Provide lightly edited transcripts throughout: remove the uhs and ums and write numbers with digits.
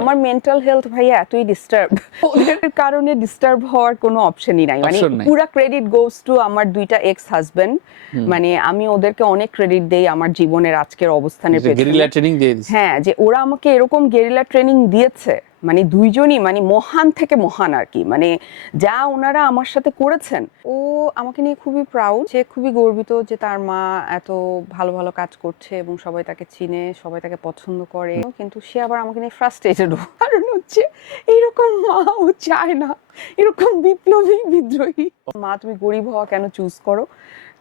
আমার mental health ভাইয়া এতই ডিস্টার্ব, ওদের কারণে ডিস্টার্ব হওয়ার কোনো অপশনই নাই। মানে পুরা ক্রেডিট গোস টু আমার দুইটা এক্স হাজবেন্ড। মানে আমি ওদেরকে অনেক ক্রেডিট দেই আমার জীবনের আজকের অবস্থানের পেছনে। হ্যাঁ, যে ওরা আমাকে এরকম গেরিলা ট্রেনিং দিয়েছে, মানে দুইজনই মানে মহান থেকে মহান আর কি। মানে যা ওনারা আমার সাথে করেছেন, ও আমাকে নিয়ে খুবই প্রাউড, সে খুবই গর্বিত যে তার মা এত ভালো ভালো কাজ করছে এবং সবাই তাকে চিনে, সবাই তাকে পছন্দ করে। কিন্তু সে আবার আমাকে নিয়ে ফ্রাস্ট্রেটেড, কারণ হচ্ছে এরকম মা ও চায় না, এরকম বিপ্লবী বিদ্রোহী মা। তুমি গরিব হওয়া কেন চুজ করো?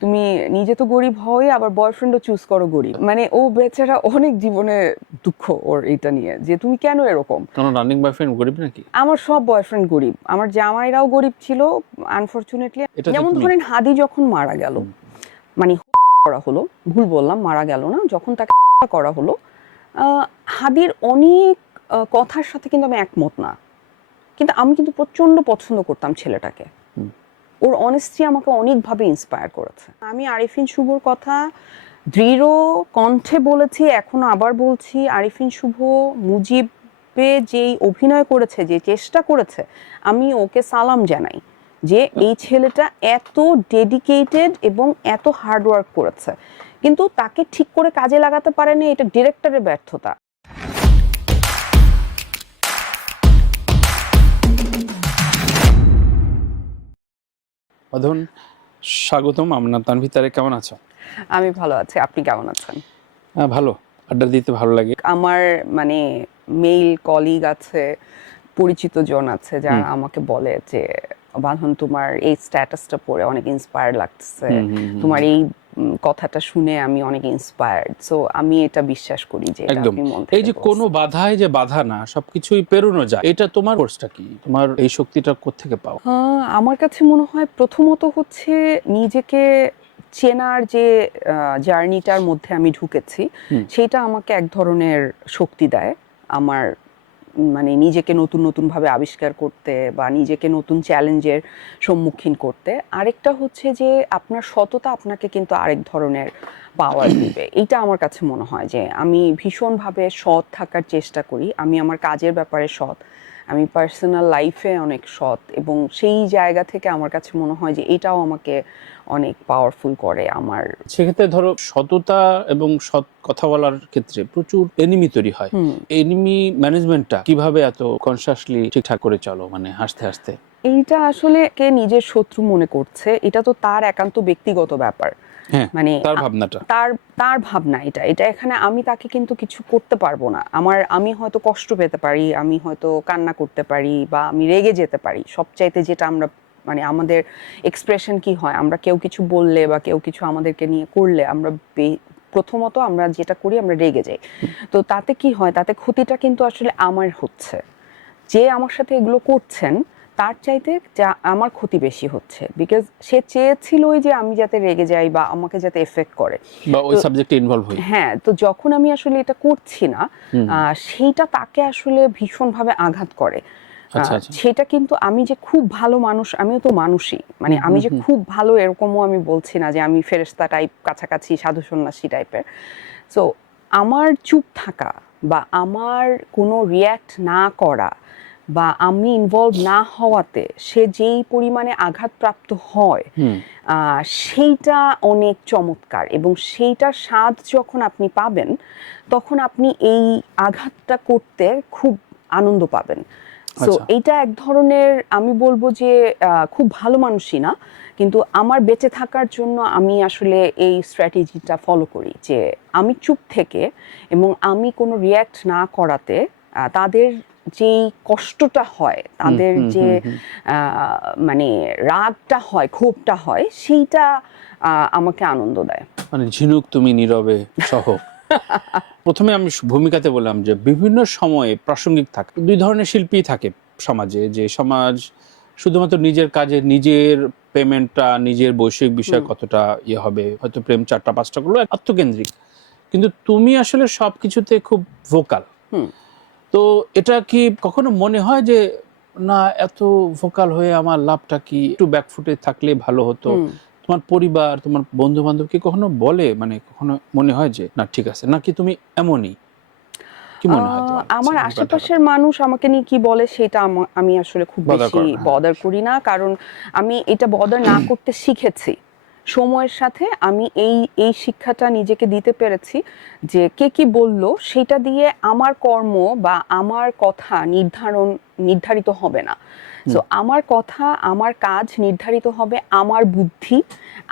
তুমি নিজে তো গরিব হওয়াই, আবার বয়ফ্রেন্ডও চুজ করো গরিব। মানে ও বেচারা অনেক জীবনে দুঃখ ওর এটা নিয়ে, যে তুমি কেন এরকম। তোমার রানিং বয়ফ্রেন্ড গরিব নাকি? আমার সব বয়ফ্রেন্ড গরিব, আমার জামাইরাও গরিব ছিল আনফরচুনেটলি। যেমন ধরেন হাদি যখন মারা গেল, মানে করা হলো, ভুল বললাম, মারা গেল না, যখন তাকে করা হলো, হাদির অনেক কথার সাথে কিন্তু আমি একমত না, কিন্তু আমি কিন্তু প্রচন্ড পছন্দ করতাম ছেলেটাকে। ওর অনেস্টি আমাকে অনেকভাবে ইন্সপায়ার করেছে। আমি আরিফিন শুভর কথা দৃঢ় কণ্ঠে বলেছি, এখনো আবার বলছি, আরিফিন শুভ মুজিবে যেই অভিনয় করেছে, যে চেষ্টা করেছে, আমি ওকে সালাম জানাই যে এই ছেলেটা এত ডেডিকেটেড এবং এত হার্ডওয়ার্ক করেছে, কিন্তু তাকে ঠিক করে কাজে লাগাতে পারেনি, এটা ডিরেক্টরের ব্যর্থতা। অধন, স্বাগতম। আপনার তানভীর তারেক, কেমন আছো? আমি ভালো আছি, আপনি কেমন আছেন? ভালো, আড্ডা দিতে ভালো লাগে। আমার মানে মেইল কলিগ আছে, পরিচিত জন আছে, যারা আমাকে বলে যে বাঁধন তোমার এই স্ট্যাটাসটা পড়ে অনেক ইন্সপায়ার্ড লাগছে, তোমার এই কথাটা শুনে আমি অনেক ইন্সপায়ার্ড। সো আমি এটা বিশ্বাস করি যে একদম এই যে কোনো বাধায় যে বাধা না, সবকিছুই পেরোনো যায়, এটা তোমার কোর্সটা কি? তোমার এই শক্তিটা কোত্থেকে পাও? আমার কাছে মনে হয় প্রথমত হচ্ছে নিজেকে চেনার যে জার্নিটার মধ্যে আমি ঢুকেছি, সেটা আমাকে এক ধরনের শক্তি দেয়। আমার মানে নিজেকে নতুন নতুন ভাবে আবিষ্কার করতে বা নিজেকে নতুন চ্যালেঞ্জের সম্মুখীন করতে। আরেকটা হচ্ছে যে আপনার সততা আপনাকে কিন্তু আরেক ধরনের পাওয়ার দিবে। এইটা আমার কাছে মনে হয় যে আমি ভীষণভাবে সৎ থাকার চেষ্টা করি। আমি আমার কাজের ব্যাপারে সৎ, আমি পার্সোনাল লাইফে অনেক সৎ, এবং সেই জায়গা থেকে আমার কাছে মনে হয় যে এটাও আমাকে অনেক পাওয়ারফুল করে। আমার সেক্ষেত্রে ধরো সততা এবং সৎ কথা বলার ক্ষেত্রে প্রচুর এনিমি তৈরি হয়। এনিমি ম্যানেজমেন্টটা কিভাবে এত কনসিয়াসলি ঠিকঠাক করে চলো, মানে হাসতে হাসতে? এইটা আসলে কে নিজের শত্রু মনে করছে, এটা তো তার একান্ত ব্যক্তিগত ব্যাপার। মানে তার ভাবনাটা, তার ভাবনা এটা এটা এখানে আমি তাকে কিন্তু কিছু করতে পারবো না। আমি হয়তো কষ্ট পেতে পারি, আমি হয়তো কান্না করতে পারি, বা আমি রেগে যেতে পারি। সবচাইতে যেটা আমরা মানে আমাদের এক্সপ্রেশন কি হয়, আমরা কেউ কিছু বললে বা কেউ কিছু আমাদেরকে নিয়ে করলে আমরা প্রথমত আমরা যেটা করি, আমরা রেগে যাই। তো তাতে কি হয়, তাতে ক্ষতিটা কিন্তু আসলে আমার হচ্ছে। যে আমার সাথে এগুলো করছেন তার চাইতে যা আমার ক্ষতি বেশি হচ্ছে, বিকজ সে চেয়েছিল যে আমি যাতে রেগে যাই বা আমাকে যাতে এফেক্ট করে বা ওই সাবজেক্টে ইনভলভ হই। হ্যাঁ, তো যখন আমি আসলে এটা করছি না, সেইটা তাকে আসলে ভীষণভাবে আঘাত করে। সেটা কিন্তু আমি যে খুব ভালো মানুষ, আমিও তো মানুষই, মানে আমি যে খুব ভালো এরকমও আমি বলছি না, যে আমি ফেরেশতা টাইপ, কাছাকাছি সাধু সন্ন্যাসী টাইপের। সো আমার চুপ থাকা বা আমার কোনো রিয়্যাক্ট না করা বা আমি ইনভলভ না হওয়াতে সে যেই পরিমাণে আঘাতপ্রাপ্ত হয়, সেইটা অনেক চমৎকার, এবং সেইটার স্বাদ যখন আপনি পাবেন, তখন আপনি এই আঘাতটা করতে খুব আনন্দ পাবেন। সো এইটা এক ধরনের, আমি বলবো যে খুব ভালো মানুষই না, কিন্তু আমার বেঁচে থাকার জন্য আমি আসলে এই স্ট্র্যাটেজিটা ফলো করি, যে আমি চুপ থেকে এবং আমি কোনো রিয়্যাক্ট না করাতে তাদের যেই কষ্টটা হয়, তাদের যে মানে রাগটা হয়, ক্ষোভটা হয়, সেইটা আমাকে আনন্দ দেয়। মানে ঝিনুক তুমি নীরবে সহ। প্রথমে আমি ভূমিকাতে বললাম যে বিভিন্ন সময়ে প্রাসঙ্গিক থাকে। দুই ধরনের শিল্পী থাকে সমাজে, যে সমাজ শুধুমাত্র নিজের কাজে নিজের পেমেন্টটা, নিজের বৈষয়িক বিষয় কতটা ইয়ে হবে, হয়তো প্রেম 4টা 5টা করলো, আত্মকেন্দ্রিক। কিন্তু তুমি আসলে সবকিছুতে খুব ভোকাল। তো এটা কি কখনো মনে হয় যে না, এত ভোকাল হয়ে আমার লাভটা কি, একটু ব্যাকফুটে থাকলে ভালো হতো? তোমার পরিবার, তোমার বন্ধু বান্ধব কি কখনো বলে, মানে কখনো মনে হয় যে না ঠিক আছে, নাকি তুমি এমনই? কি মনে হয় তোমার কাছে? আমার আশেপাশের মানুষ আমাকে নিয়ে কি বলে সেটা আমি আসলে খুব Bother বেশি করো না, হ্যাঁ। বদার করি না, কারণ আমি এটা বদার না করতে শিখেছি সময়ের সাথে। আমি এই শিক্ষাটা নিজেকে দিতে পেরেছি যে কে কি বলল সেটা দিয়ে আমার কর্ম বা আমার কথা নির্ধারিত হবে না। সো আমার কথা, আমার কাজ নির্ধারিত হবে আমার বুদ্ধি,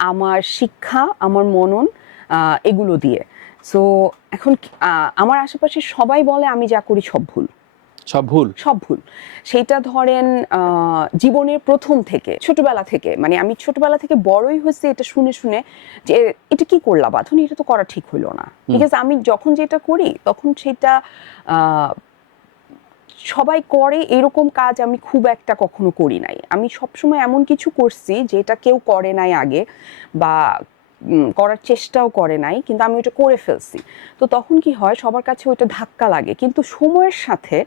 আমার শিক্ষা, আমার মনন, এগুলো দিয়ে। সো এখন আমার আশেপাশে সবাই বলে আমি যা করি সব ভুল। সব ভুল সেইটা ধরেন জীবনের প্রথম থেকে, ছোটবেলা থেকে, মানে আমি ছোটবেলা থেকে বড়ই হয়েছি এটা শুনে শুনে যে এটা কি করলা বাঁধন, এটা তো করা ঠিক হইলো না। বিকজ আমি যখন যেটা করি তখন সেটা সবাই করে এরকম কাজ আমি খুব একটা কখনো করি নাই। আমি সবসময় এমন কিছু করছি যেটা কেউ করে নাই আগে বা করার চেষ্টাও করে নাই, কিন্তু আমি ওটা করে ফেলছি। তো তখন কি হয়, সবার কাছে ওইটা ধাক্কা লাগে, কিন্তু সময়ের সাথে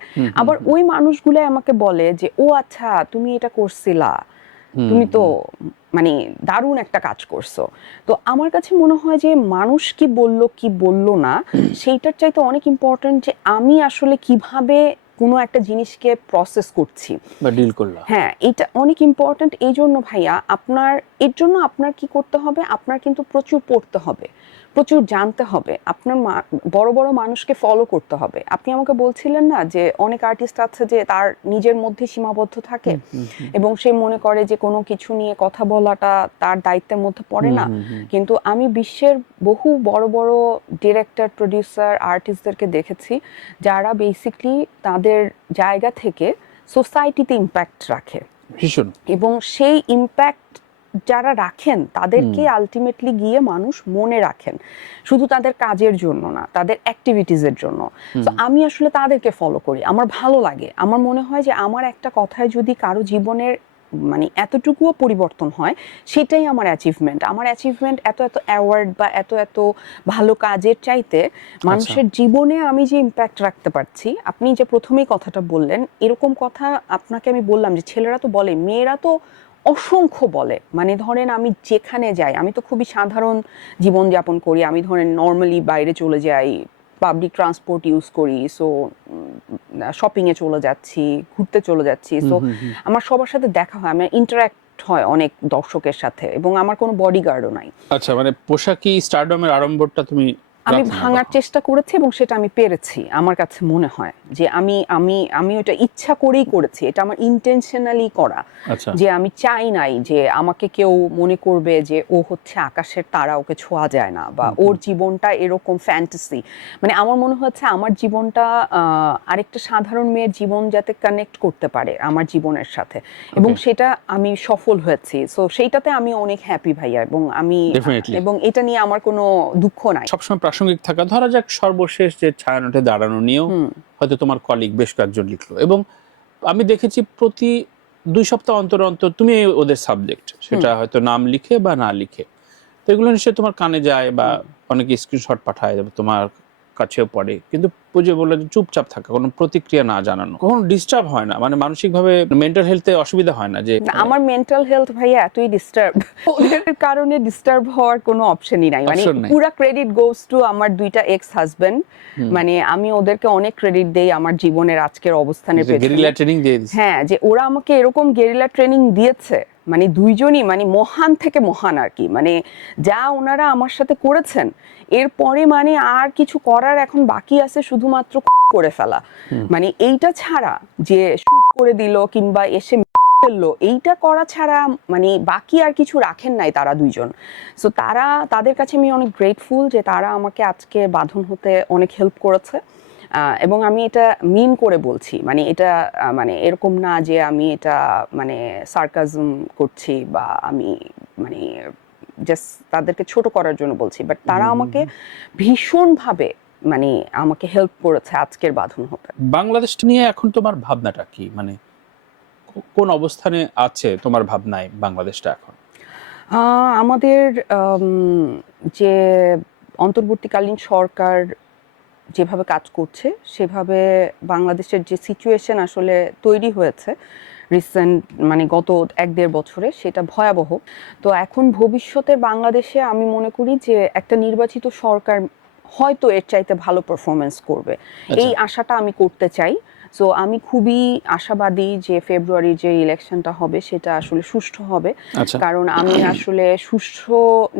আবার ওই মানুষগুলো আমাকে বলে যে ও আচ্ছা তুমি এটা করছিলা, তুমি তো মানে দারুণ একটা কাজ করছো। তো আমার কাছে মনে হয় যে মানুষ কি বললো না সেইটার চাইতে অনেক ইম্পর্টেন্ট যে আমি আসলে কিভাবে কোনো একটা জিনিসকে প্রসেস করছি বা ডিল করলাম। হ্যাঁ, এটা অনেক ইম্পর্টেন্ট। এই জন্য ভাইয়া এর জন্য আপনার কি করতে হবে, আপনার কিন্তু প্রচুর পড়তে হবে, প্রচুর জানতে হবে, আপনার বড় বড় মানুষকে ফলো করতে হবে। আপনি আমাকে বলছিলেন না যে অনেক আর্টিস্ট আছে যে তার নিজের মধ্যে সীমাবদ্ধ থাকে এবং সে মনে করে যে কোনো কিছু নিয়ে কথা বলাটা তার দায়িত্বের মধ্যে পড়ে না। কিন্তু আমি বিশ্বের বহু বড় বড় ডিরেক্টর, প্রডিউসার, আর্টিস্টদেরকে দেখেছি যারা বেসিকলি তাদের জায়গা থেকে সোসাইটিতে ইম্প্যাক্ট রাখে ভীষণ, এবং সেই ইম্প্যাক্ট যারা রাখেন তাদেরকে আলটিমেটলি গিয়ে মানুষ মনে রাখেন, শুধু তাদের কাজের জন্য না, তাদের অ্যাক্টিভিটিজের জন্য। তো আমি আসলে তাদেরকে ফলো করি, আমার ভালো লাগে। আমার মনে হয় যে আমার একটা কথায় যদি কারো জীবনের মানে এতটুকুও পরিবর্তন হয় সেটাই আমার অ্যাচিভমেন্ট। আমার অ্যাচিভমেন্ট এত এত অ্যাওয়ার্ড বা এত এত ভালো কাজের চাইতে মানুষের জীবনে আমি যে ইম্প্যাক্ট রাখতে পারছি। আপনি যে প্রথমেই কথাটা বললেন, এরকম কথা আপনাকে আমি বললাম যে ছেলেরা তো বলে, মেয়েরা তো অসংখ্য বলে। মানে ধরেন আমি যেখানে যাই, আমি তো খুবই সাধারণ জীবনযাপন করি, আমি ধরেন নর্মালি বাইরে চলে যাই, পাবলিক ট্রান্সপোর্ট ইউজ করি, সো শপিংয়ে চলে যাচ্ছি, ঘুরতে চলে যাচ্ছি, সো আমার সবার সাথে দেখা হয়, আমার ইন্টারাক্ট হয় অনেক দর্শকের সাথে, এবং আমার কোনো বডিগার্ডও নাই। আচ্ছা, মানে পোশাকি স্টারডমের আড়ম্বরটা তুমি আমি ভাঙার চেষ্টা করেছি এবং সেটা আমি পেরেছি। আমার কাছে মনে হয় যে আমি ওটা ইচ্ছা করেই করেছি, এটা আমার ইন্টেনশনালি করা। যে আমি চাই নাই যে আমাকে কেউ মনে করবে যে ও হচ্ছে আকাশের তারা, ওকে ছোঁয়া যায় না, বা ওর জীবনটা এরকম ফ্যান্টাসি। মানে আমার মনে হচ্ছে আমার জীবনটা আরেকটা সাধারণ মেয়ের জীবন যাতে কানেক্ট করতে পারে আমার জীবনের সাথে, এবং সেটা আমি সফল হয়েছি। সো সেইটাতে আমি অনেক হ্যাপি ভাইয়া, এবং এটা নিয়ে আমার কোনো দুঃখ নাই। সবসময় প্রাসঙ্গিক থাকা, ধরা যাক সর্বশেষ যে ছায়ানটে দাঁড়ানো নিয়েও হয়তো তোমার কলিগ বেশ কয়েকজন লিখলো, এবং আমি দেখেছি প্রতি 2 সপ্তাহ অন্তর অন্তর তুমি ওদের সাবজেক্ট, সেটা হয়তো নাম লিখে বা না লিখে, তো এগুলো নিশ্চয়ই তোমার কানে যায় বা অনেকে স্ক্রিনশট পাঠায়, তোমার কাছেও পড়ে, কিন্তু বুঝে বললো যে চুপচাপ থাকা, কোনো প্রতিক্রিয়া না জানানো, কখনো ডিস্টার্ব হয় না? মানে মানসিকভাবে মেন্টাল হেলথে অসুবিধা হয় না? যে আমার মেন্টাল হেলথ ভাইয়া এতই ডিস্টার্ব, ওদের কারণে ডিস্টার্ব হওয়ার কোনো অপশনই নাই। মানে পুরা ক্রেডিট গোস টু আমার 2টা এক্স হাজবেন্ড। মানে আমি ওদেরকে অনেক ক্রেডিট দেই আমার জীবনের আজকের অবস্থানের পেছনে। গেরিলা ট্রেনিং দিয়েছে, হ্যাঁ, যে ওরা আমাকে এরকম গেরিলা ট্রেনিং দিয়েছে, মানে দুইজনই মানে মহান থেকে মহান আর কি। মানে যা ওনারা আমার সাথে করেছেন, এরপরে মানে আর কিছু করার এখন বাকি আছে শুধুমাত্র করে ফেলা। মানে এইটা ছাড়া যে শুট করে দিল কিংবা এসে ফেললো, এইটা করা ছাড়া মানে বাকি আর কিছু রাখেন নাই তারা দুইজন। সো তাদের কাছে আমি অনেক গ্রেটফুল যে তারা আমাকে আজকে বাঁধন হতে অনেক হেল্প করেছে। এবং আমি এটা মিন করে বলছি, মানে এটা মানে এরকম না যে আমি এটা মানে সার্কাজম করছি বা আমি মানে জাস্ট তাদেরকে ছোট করার জন্য বলছি, বাট তারা আমাকে ভীষণভাবে মানে আমাকে হেল্প করেছে আজকের বাঁধন হতে। বাংলাদেশ নিয়ে এখন তোমার ভাবনাটা কি? মানে কোন অবস্থানে আছে তোমার ভাবনায় বাংলাদেশটা এখন? আমাদের যে অন্তর্বর্তীকালীন সরকার যেভাবে কাজ করছে, সেভাবে বাংলাদেশের যে সিচুয়েশন আসলে তৈরি হয়েছে রিসেন্ট মানে গত 1-1.5 বছরে, সেটা ভয়াবহ। তো এখন ভবিষ্যতের বাংলাদেশে আমি মনে করি যে একটা নির্বাচিত সরকার হয়তো এর চাইতে ভালো পারফরমেন্স করবে, এই আশাটা আমি করতে চাই। সো আমি খুবই আশাবাদী যে ফেব্রুয়ারির যে ইলেকশনটা হবে সেটা আসলে সুষ্ঠু হবে, কারণ আমি আসলে সুষ্ঠু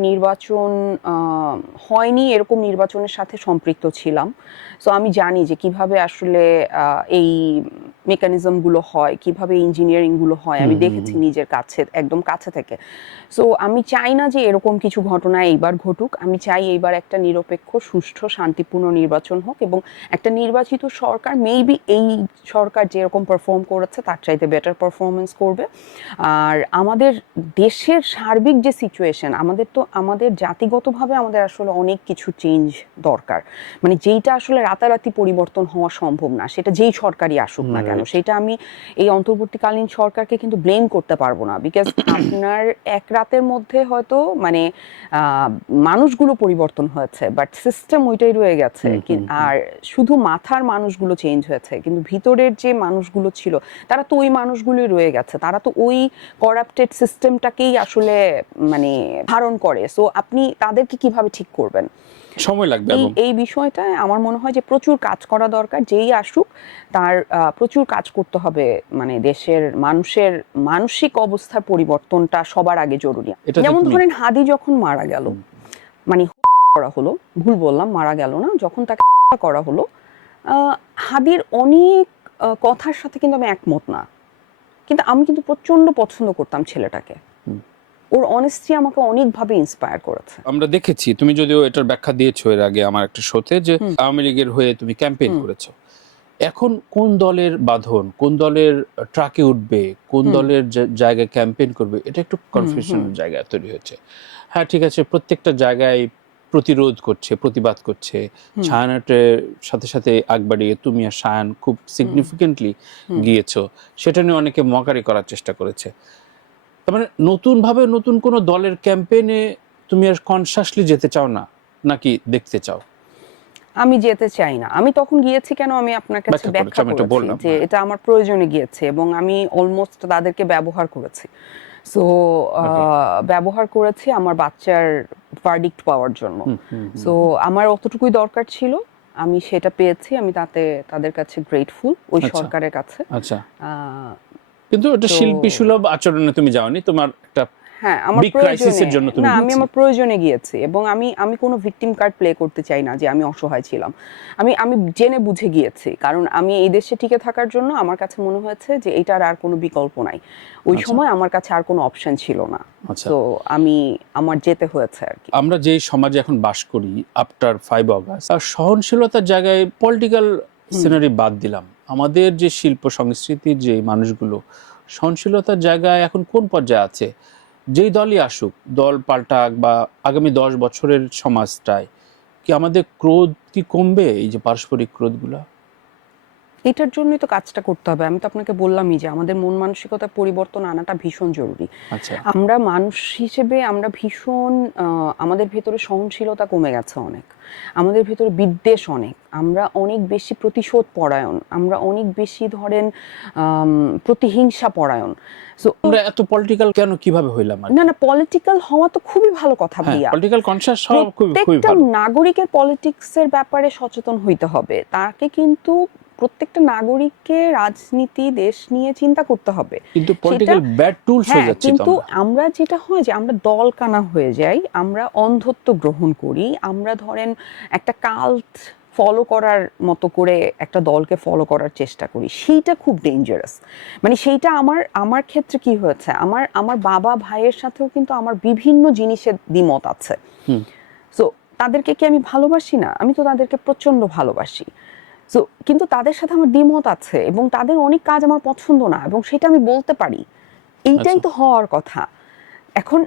নির্বাচন হয়নি এরকম নির্বাচনের সাথে সম্পৃক্ত ছিলাম। সো আমি জানি যে কিভাবে আসলে এই মেকানিজমগুলো হয়, কিভাবে ইঞ্জিনিয়ারিংগুলো হয়, আমি দেখেছি নিজের কাছে, একদম কাছে থেকে। সো আমি চাই না যে এরকম কিছু ঘটনা এইবার ঘটুক। আমি চাই এইবার একটা নিরপেক্ষ, সুষ্ঠু, শান্তিপূর্ণ নির্বাচন হোক এবং একটা নির্বাচিত সরকার মেবি এই সরকার যেরকম পারফর্ম করেছে তার চাইতে বেটার পারফরমেন্স করবে। আর আমাদের দেশের সার্বিক যে সিচুয়েশন, আমাদের জাতিগতভাবে আমাদের আসলে অনেক কিছু চেঞ্জ দরকার, মানে যেইটা আসলে রাতারাতি পরিবর্তন হওয়া সম্ভব না, সেটা যেই সরকারই আসুক না কেন। সেটা আমি এই অন্তর্বর্তীকালীন সরকারকে কিন্তু ব্লেম করতে পারবো না, বিকজ আপনার এক রাতের মধ্যে হয়তো মানে মানুষগুলো পরিবর্তন হয়েছে, বাট সিস্টেম ওইটাই রয়ে গেছে। আর শুধু মাথার মানুষগুলো চেঞ্জ হয়েছে, কিন্তু ভিতরের যে মানুষগুলো ছিল তারা তো ওই মানুষগুলোই রয়ে গেছে, তারা তো ওই করাপ্টেড সিস্টেমটাকেই আসলে মানে ধারণ করে। সো আপনি তাদেরকে কিভাবে ঠিক করবেন, সময় লাগবে। এই বিষয়টায় আমার মনে হয় যে প্রচুর কাজ করা দরকার। যেই আসুক তার প্রচুর কাজ করতে হবে, মানে দেশের মানুষের মানসিক অবস্থার পরিবর্তনটা সবার আগে জরুরি। যেমন ধরেন হাদি যখন মারা গেল, মানে করা হলো, ভুল বললাম, মারা গেল না, যখন তাকে করা হলো, হাদির অনেক কথার সাথে কিন্তু আমি একমত না, কিন্তু আমি কিন্তু প্রচন্ড পছন্দ করতাম ছেলেটাকে। ওর অনেস্টি আমাকে অনেকভাবে ইন্সপায়ার করেছে। আমরা দেখেছি, তুমি যদিও এটার ব্যাখ্যা দিয়েছো এর আগে আমার একটা শোতে, যে আওয়ামী লীগের হয়ে তুমি ক্যাম্পেইন করেছো। এখন কোন দলের বাঁধন, কোন দলের ট্রাকে উঠবে, কোন দলের জায়গায় ক্যাম্পেইন করবে, এটা একটু কনফিউশনের জায়গা তৈরি হচ্ছে। হ্যাঁ ঠিক আছে, প্রত্যেকটা জায়গায় প্রতিরোধ করছে, প্রতিবাদ করছে। ছায়ানটের সাথে সাথে আগ বাড়িয়ে তুমি আর সায়ান খুব সিগনিফিকেন্টলি গিয়েছো, সেটা নিয়ে অনেকে মকারি করার চেষ্টা করেছে। তার মানে নতুন ভাবে নতুন কোন দলের ক্যাম্পেইনে তুমি আর কনসাসলি যেতে চাও না, নাকি দেখতে চাও? আমি যেতে চাই না। আমি তখন গিয়েছি কেন, আমি আপনার কাছে ব্যাখ্যা করেছি যে এটা আমার প্রয়োজনে গিয়েছে এবং আমি অলমোস্ট তাদেরকে ব্যবহার করেছি। সো ব্যবহার করেছি আমার বাচ্চার ভার্ডিক্ট পাওয়ার জন্য। সো আমার অতটুকুই দরকার ছিল, আমি সেটা পেয়েছি, আমি তাদের কাছে গ্রেটফুল, ওই সরকারের কাছে। আচ্ছা, কিন্তু এটা শিল্পী সুলভ আচরণে তুমি যাওনি, তোমার একটা হ্যাঁ আমার প্রয়োজনে, না আমি আমার প্রয়োজনে গিয়েছি এবং আমি কোনো ভিকটিম কার্ড প্লে করতে চাই না যে আমি অসহায় ছিলাম। আমি জেনে বুঝে গিয়েছি, কারণ আমি এই দেশে টিকে থাকার জন্য আমার কাছে মনে হয়েছে যে এটার আর কোনো বিকল্প নাই। ওই সময় আমার কাছে আর কোনো অপশন ছিল না, তো আমার যেতে হয়েছে আর কি। আমরা যে সমাজে এখন বাস করি আফটার 5 অগাস্ট, সহনশীলতার জায়গায় পলিটিক্যাল সিনারি বাদ দিলাম, আমাদের যে শিল্প সংস্কৃতির যে মানুষগুলো সহনশীলতার জায়গায় এখন কোন পর্যায়ে আছে? যেই দলই আসুক, দল পাল্টাক বা আগামী 10 বছরের সমাজটায় কি আমাদের ক্রোধ কি কমবে, এই যে পারস্পরিক ক্রোধগুলা? এটার জন্যই তো কাজটা করতে হবে। আমি তো আপনাকে বললামই যে আমাদের মন মানসিকতা পরিবর্তন আনাটা ভীষণ জরুরি। আমরা মানুষ হিসেবে আমরা ভীষণ আমাদের ভেতরে সহনশীলতা কমে গেছে অনেক, আমাদের ভেতরে বিদ্বেষ অনেক, আমরা অনেক বেশি প্রতিশোধ পরায়ণ, আমরা অনেক বেশি ধরেন প্রতিহিংসা পরায়ণ। সো আমরা এত পলিটিক্যাল কেন, কিভাবে হইলাম? না পলিটিক্যাল হওয়া তো খুবই ভালো কথা ভাইয়া, পলিটিক্যাল কনসিয়াস হওয়া খুবই ভালো। প্রত্যেকটা নাগরিকের পলিটিক্সের ব্যাপারে সচেতন হইতে হবে, তাকে কিন্তু প্রত্যেকটা নাগরিককে রাজনীতি দেশ নিয়ে চিন্তা করতে হবে, কিন্তু পলিটিক্যাল ব্যাড টুলস হয়ে যাচ্ছে। কিন্তু আমরা যেটা হয় যে আমরা দলকানা হয়ে যাই, আমরা অন্ধত্ব গ্রহণ করি, আমরা ধরেন একটা কাল্ট ফলো করার মতো করে একটা দলকে ফলো করার চেষ্টা করি, সেইটা খুব ডেঞ্জারাস। মানে সেইটা আমার ক্ষেত্রে কি হয়েছে, আমার বাবা ভাইয়ের সাথেও কিন্তু আমার বিভিন্ন জিনিসের দ্বিমত আছে। সো তাদেরকে কি আমি ভালোবাসি না? আমি তো তাদেরকে প্রচন্ড ভালোবাসি। সো কিন্তু তাদের সাথে আমার দ্বিমত আছে এবং তাদের অনেক কাজ আমার পছন্দ না, এবং সেটা আমি বলতে পারি, এইটাই তো হওয়ার কথা। এখন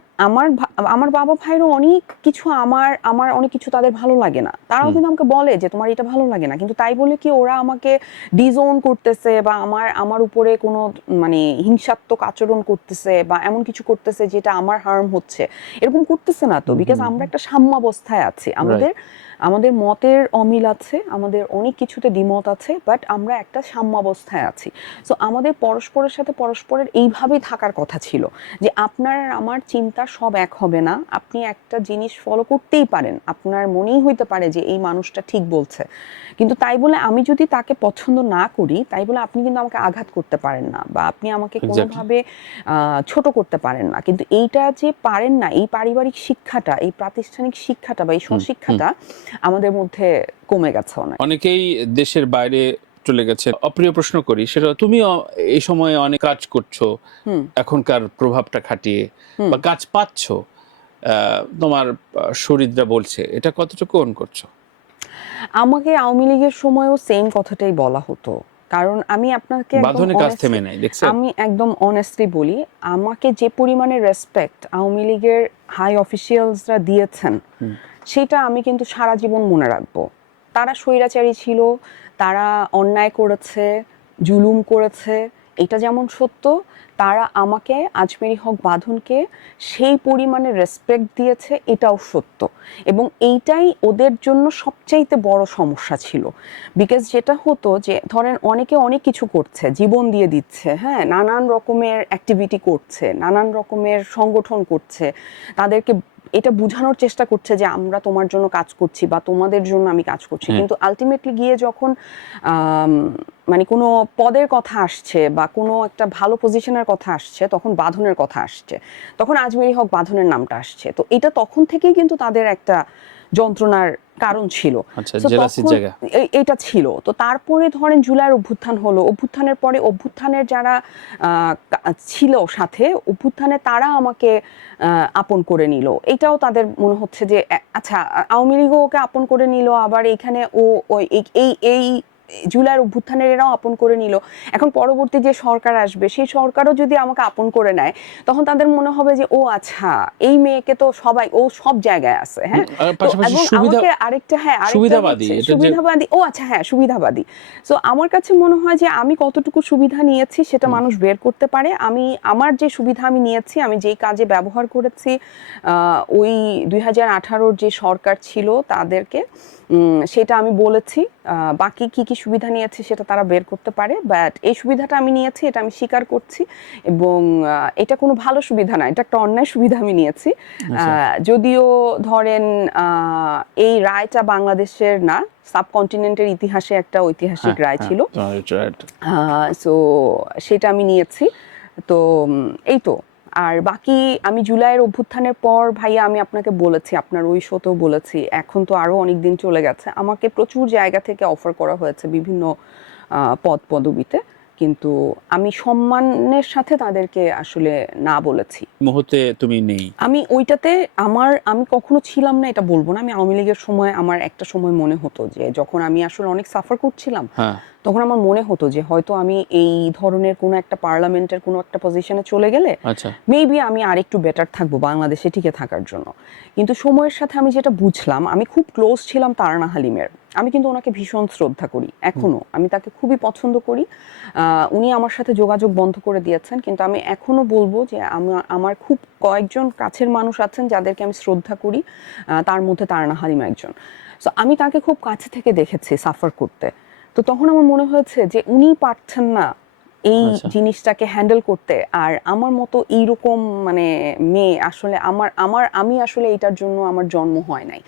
আমার বাবা ভাইয়েরও অনেক কিছু আমার অনেক কিছু তাদের ভালো লাগে না, তারাও কিন্তু আমাকে বলে যে তোমার এটা ভালো লাগে না, কিন্তু তাই বলে কি ওরা আমাকে ডিজোন করতেছে বা আমার উপরে কোনো মানে হিংসাত্মক আচরণ করতেছে বা এমন কিছু করতেছে যেটা আমার হার্ম হচ্ছে, এরকম করতেছে না তো, বিকজ আমরা একটা সাম্যাবস্থায় আছি। আমাদের আমাদের মতের অমিল আছে, আমাদের অনেক কিছুতে দ্বিমত আছে, বাট আমরা একটা সাম্যাবস্থায় আছি। সো আমাদের পরস্পরের সাথে পরস্পরের এইভাবেই থাকার কথা ছিল, যে আপনার আর আমার চিন্তা সব এক হবে না, আপনি একটা জিনিস ফলো করতেই পারেন, আপনার মনেই হইতে পারে যে এই মানুষটা ঠিক বলছে, কিন্তু তাই বলে আমি যদি তাকে পছন্দ না করি, তাই বলে আপনি কিন্তু আমাকে আঘাত করতে পারেন না, বা আপনি আমাকে কোনোভাবে ছোট করতে পারেন না। কিন্তু এইটা যে পারেন না, এই পারিবারিক শিক্ষাটা, এই প্রাতিষ্ঠানিক শিক্ষাটা বা এই স্বশিক্ষাটা আমাদের মধ্যে কমে গেছে অনেক। অনেকেই দেশের বাইরে চলে গেছে। অপ্রিয় প্রশ্ন করি, সেটা তুমিও এই সময়ে অনেক কাজ করছো, এখনকার প্রভাবটা খাটিয়ে বা কাজ পাচ্ছ, তোমার শরীরটা বলছে, এটা কতটুকু অন করছো? আমাকে আওয়ামী লীগের সময়ও সেম কথাটাই বলা হতো, কারণ আমি আপনাকে আমি একদম অনেস্টলি বলি, আমাকে যে পরিমাণে রেসপেক্ট আওয়ামী লীগের হাই অফিসিয়ালসরা দিয়েছেন, সেটা আমি কিন্তু সারা জীবন মনে রাখবো। তারা স্বৈরাচারী ছিল, তারা অন্যায় করেছে, জুলুম করেছে, এটা যেমন সত্য, তারা আমাকে, আজমেরী হক বাঁধনকে সেই পরিমাণে রেসপেক্ট দিয়েছে, এটাও সত্য। এবং এইটাই ওদের জন্য সবচাইতে বড় সমস্যা ছিল। বিকজ যেটা হতো যে ধরেন অনেকে অনেক কিছু করছে, জীবন দিয়ে দিচ্ছে, হ্যাঁ, নানান রকমের অ্যাক্টিভিটি করছে, নানান রকমের সংগঠন করছে, তাদেরকে এটা বোঝানোর চেষ্টা করছে যে আমরা তোমার জন্য কাজ করছি বা তোমাদের জন্য আমি কাজ করছি, কিন্তু আলটিমেটলি গিয়ে যখন মানে কোনো পদের কথা আসছে বা কোনো একটা ভালো পজিশনের কথা আসছে, তখন বাঁধনের কথা আসছে, তখন আজমেরী হক বাঁধনের নামটা আসছে। তো এটা তখন থেকেই কিন্তু তাদের একটা যন্ত্রণার কারণ ছিল, এটা ছিল। তো তারপরে ধরেন জুলাইয়ের অভ্যুত্থান হলো, অভ্যুত্থানের পরে অভ্যুত্থানের যারা ছিল সাথে, অভ্যুত্থানে তারা আমাকে আপন করে নিল, এটাও তাদের মনে হচ্ছে যে আচ্ছা আওয়ামী লীগও ওকে আপন করে নিল, আবার এখানে ও এই জুলাইয়ের অভ্যুত্থানের এরাও আপন করে নিল, এখন পরবর্তী যে সরকার আসবে সেই সরকারও যদি আমাকে আপন করে নেয়, তখন তাদের মনে হবে যে ও আচ্ছা এই মেয়েকে তো সবাই, ও সব জায়গায় আছে, হ্যাঁ। এবং আমাকে আরেকটা সুবিধাবাদী, ও আচ্ছা হ্যাঁ সুবিধাবাদী। সো আমার কাছে মনে হয় যে আমি কতটুকু সুবিধা নিয়েছি সেটা মানুষ বের করতে পারে। আমি আমার যে সুবিধা আমি নিয়েছি, আমি যেই কাজে ব্যবহার করেছি, ওই 2018-র যে সরকার ছিল তাদেরকে, সেটা আমি বলেছি। বাকি কি কি সুবিধা নিয়েছি সেটা তারা বের করতে পারে, বাট এই সুবিধাটা আমি নিয়েছি, এটা আমি স্বীকার করছি। এবং এটা কোনো ভালো সুবিধা না, এটা একটা অন্যায় সুবিধা আমি নিয়েছি। যদিও ধরেন এই রায়টা বাংলাদেশের না, সাবকন্টিনেন্টের ইতিহাসে একটা ঐতিহাসিক রায় ছিল, সো সেটা আমি নিয়েছি। তো এই তো। আর বাকি আমি জুলাইয়ের অভ্যুত্থানের পর ভাইয়া, আমি আপনাকে বলেছি, আপনার ওই শোতেও বলেছি, এখন তো আরো অনেক দিন চলে গেছে, আমাকে প্রচুর জায়গা থেকে অফার করা হয়েছে বিভিন্ন পদবিতে, কিন্তু আমি সম্মানের সাথে তাদেরকে আসলে না বলেছি। মুহূর্তে তুমি নেই, আমি ওইটাতে আমি কখনো ছিলাম না এটা বলবো না। আমি আওয়ামী লীগের সময় আমার একটা সময় মনে হতো যে যখন আমি আসলে অনেক সাফার করছিলাম, তখন আমার মনে হতো যে হয়তো আমি এই ধরনের কোনো একটা পার্লামেন্টের কোনো একটা পজিশনে চলে গেলে মেবি আমি আরেকটু বেটার থাকবো বাংলাদেশে টিকে থাকার জন্য। কিন্তু সময়ের সাথে আমি যেটা বুঝলাম, আমি খুব ক্লোজ ছিলাম তারানা হালিমের, আমি কিন্তু ওনাকে ভীষণ শ্রদ্ধা করি, এখনো আমি তাকে খুবই পছন্দ করি। উনি আমার সাথে যোগাযোগ বন্ধ করে দিয়েছেন, কিন্তু আমি এখনো বলবো যে আমার খুব কয়েকজন কাছের মানুষ আছেন যাদেরকে আমি শ্রদ্ধা করি, তার মধ্যে তারানা হালিম একজন। সো আমি তাকে খুব কাছে থেকে দেখেছি সাফার করতে। তো তখন আমার মনে হয়েছে যে উনি পারছেন না এই জিনিসটাকে হ্যান্ডেল করতে, আর আমার মতো এইরকম মানে মেয়ে আসলে আমি আসলে এইটার জন্য আমার জন্ম হয় নাই।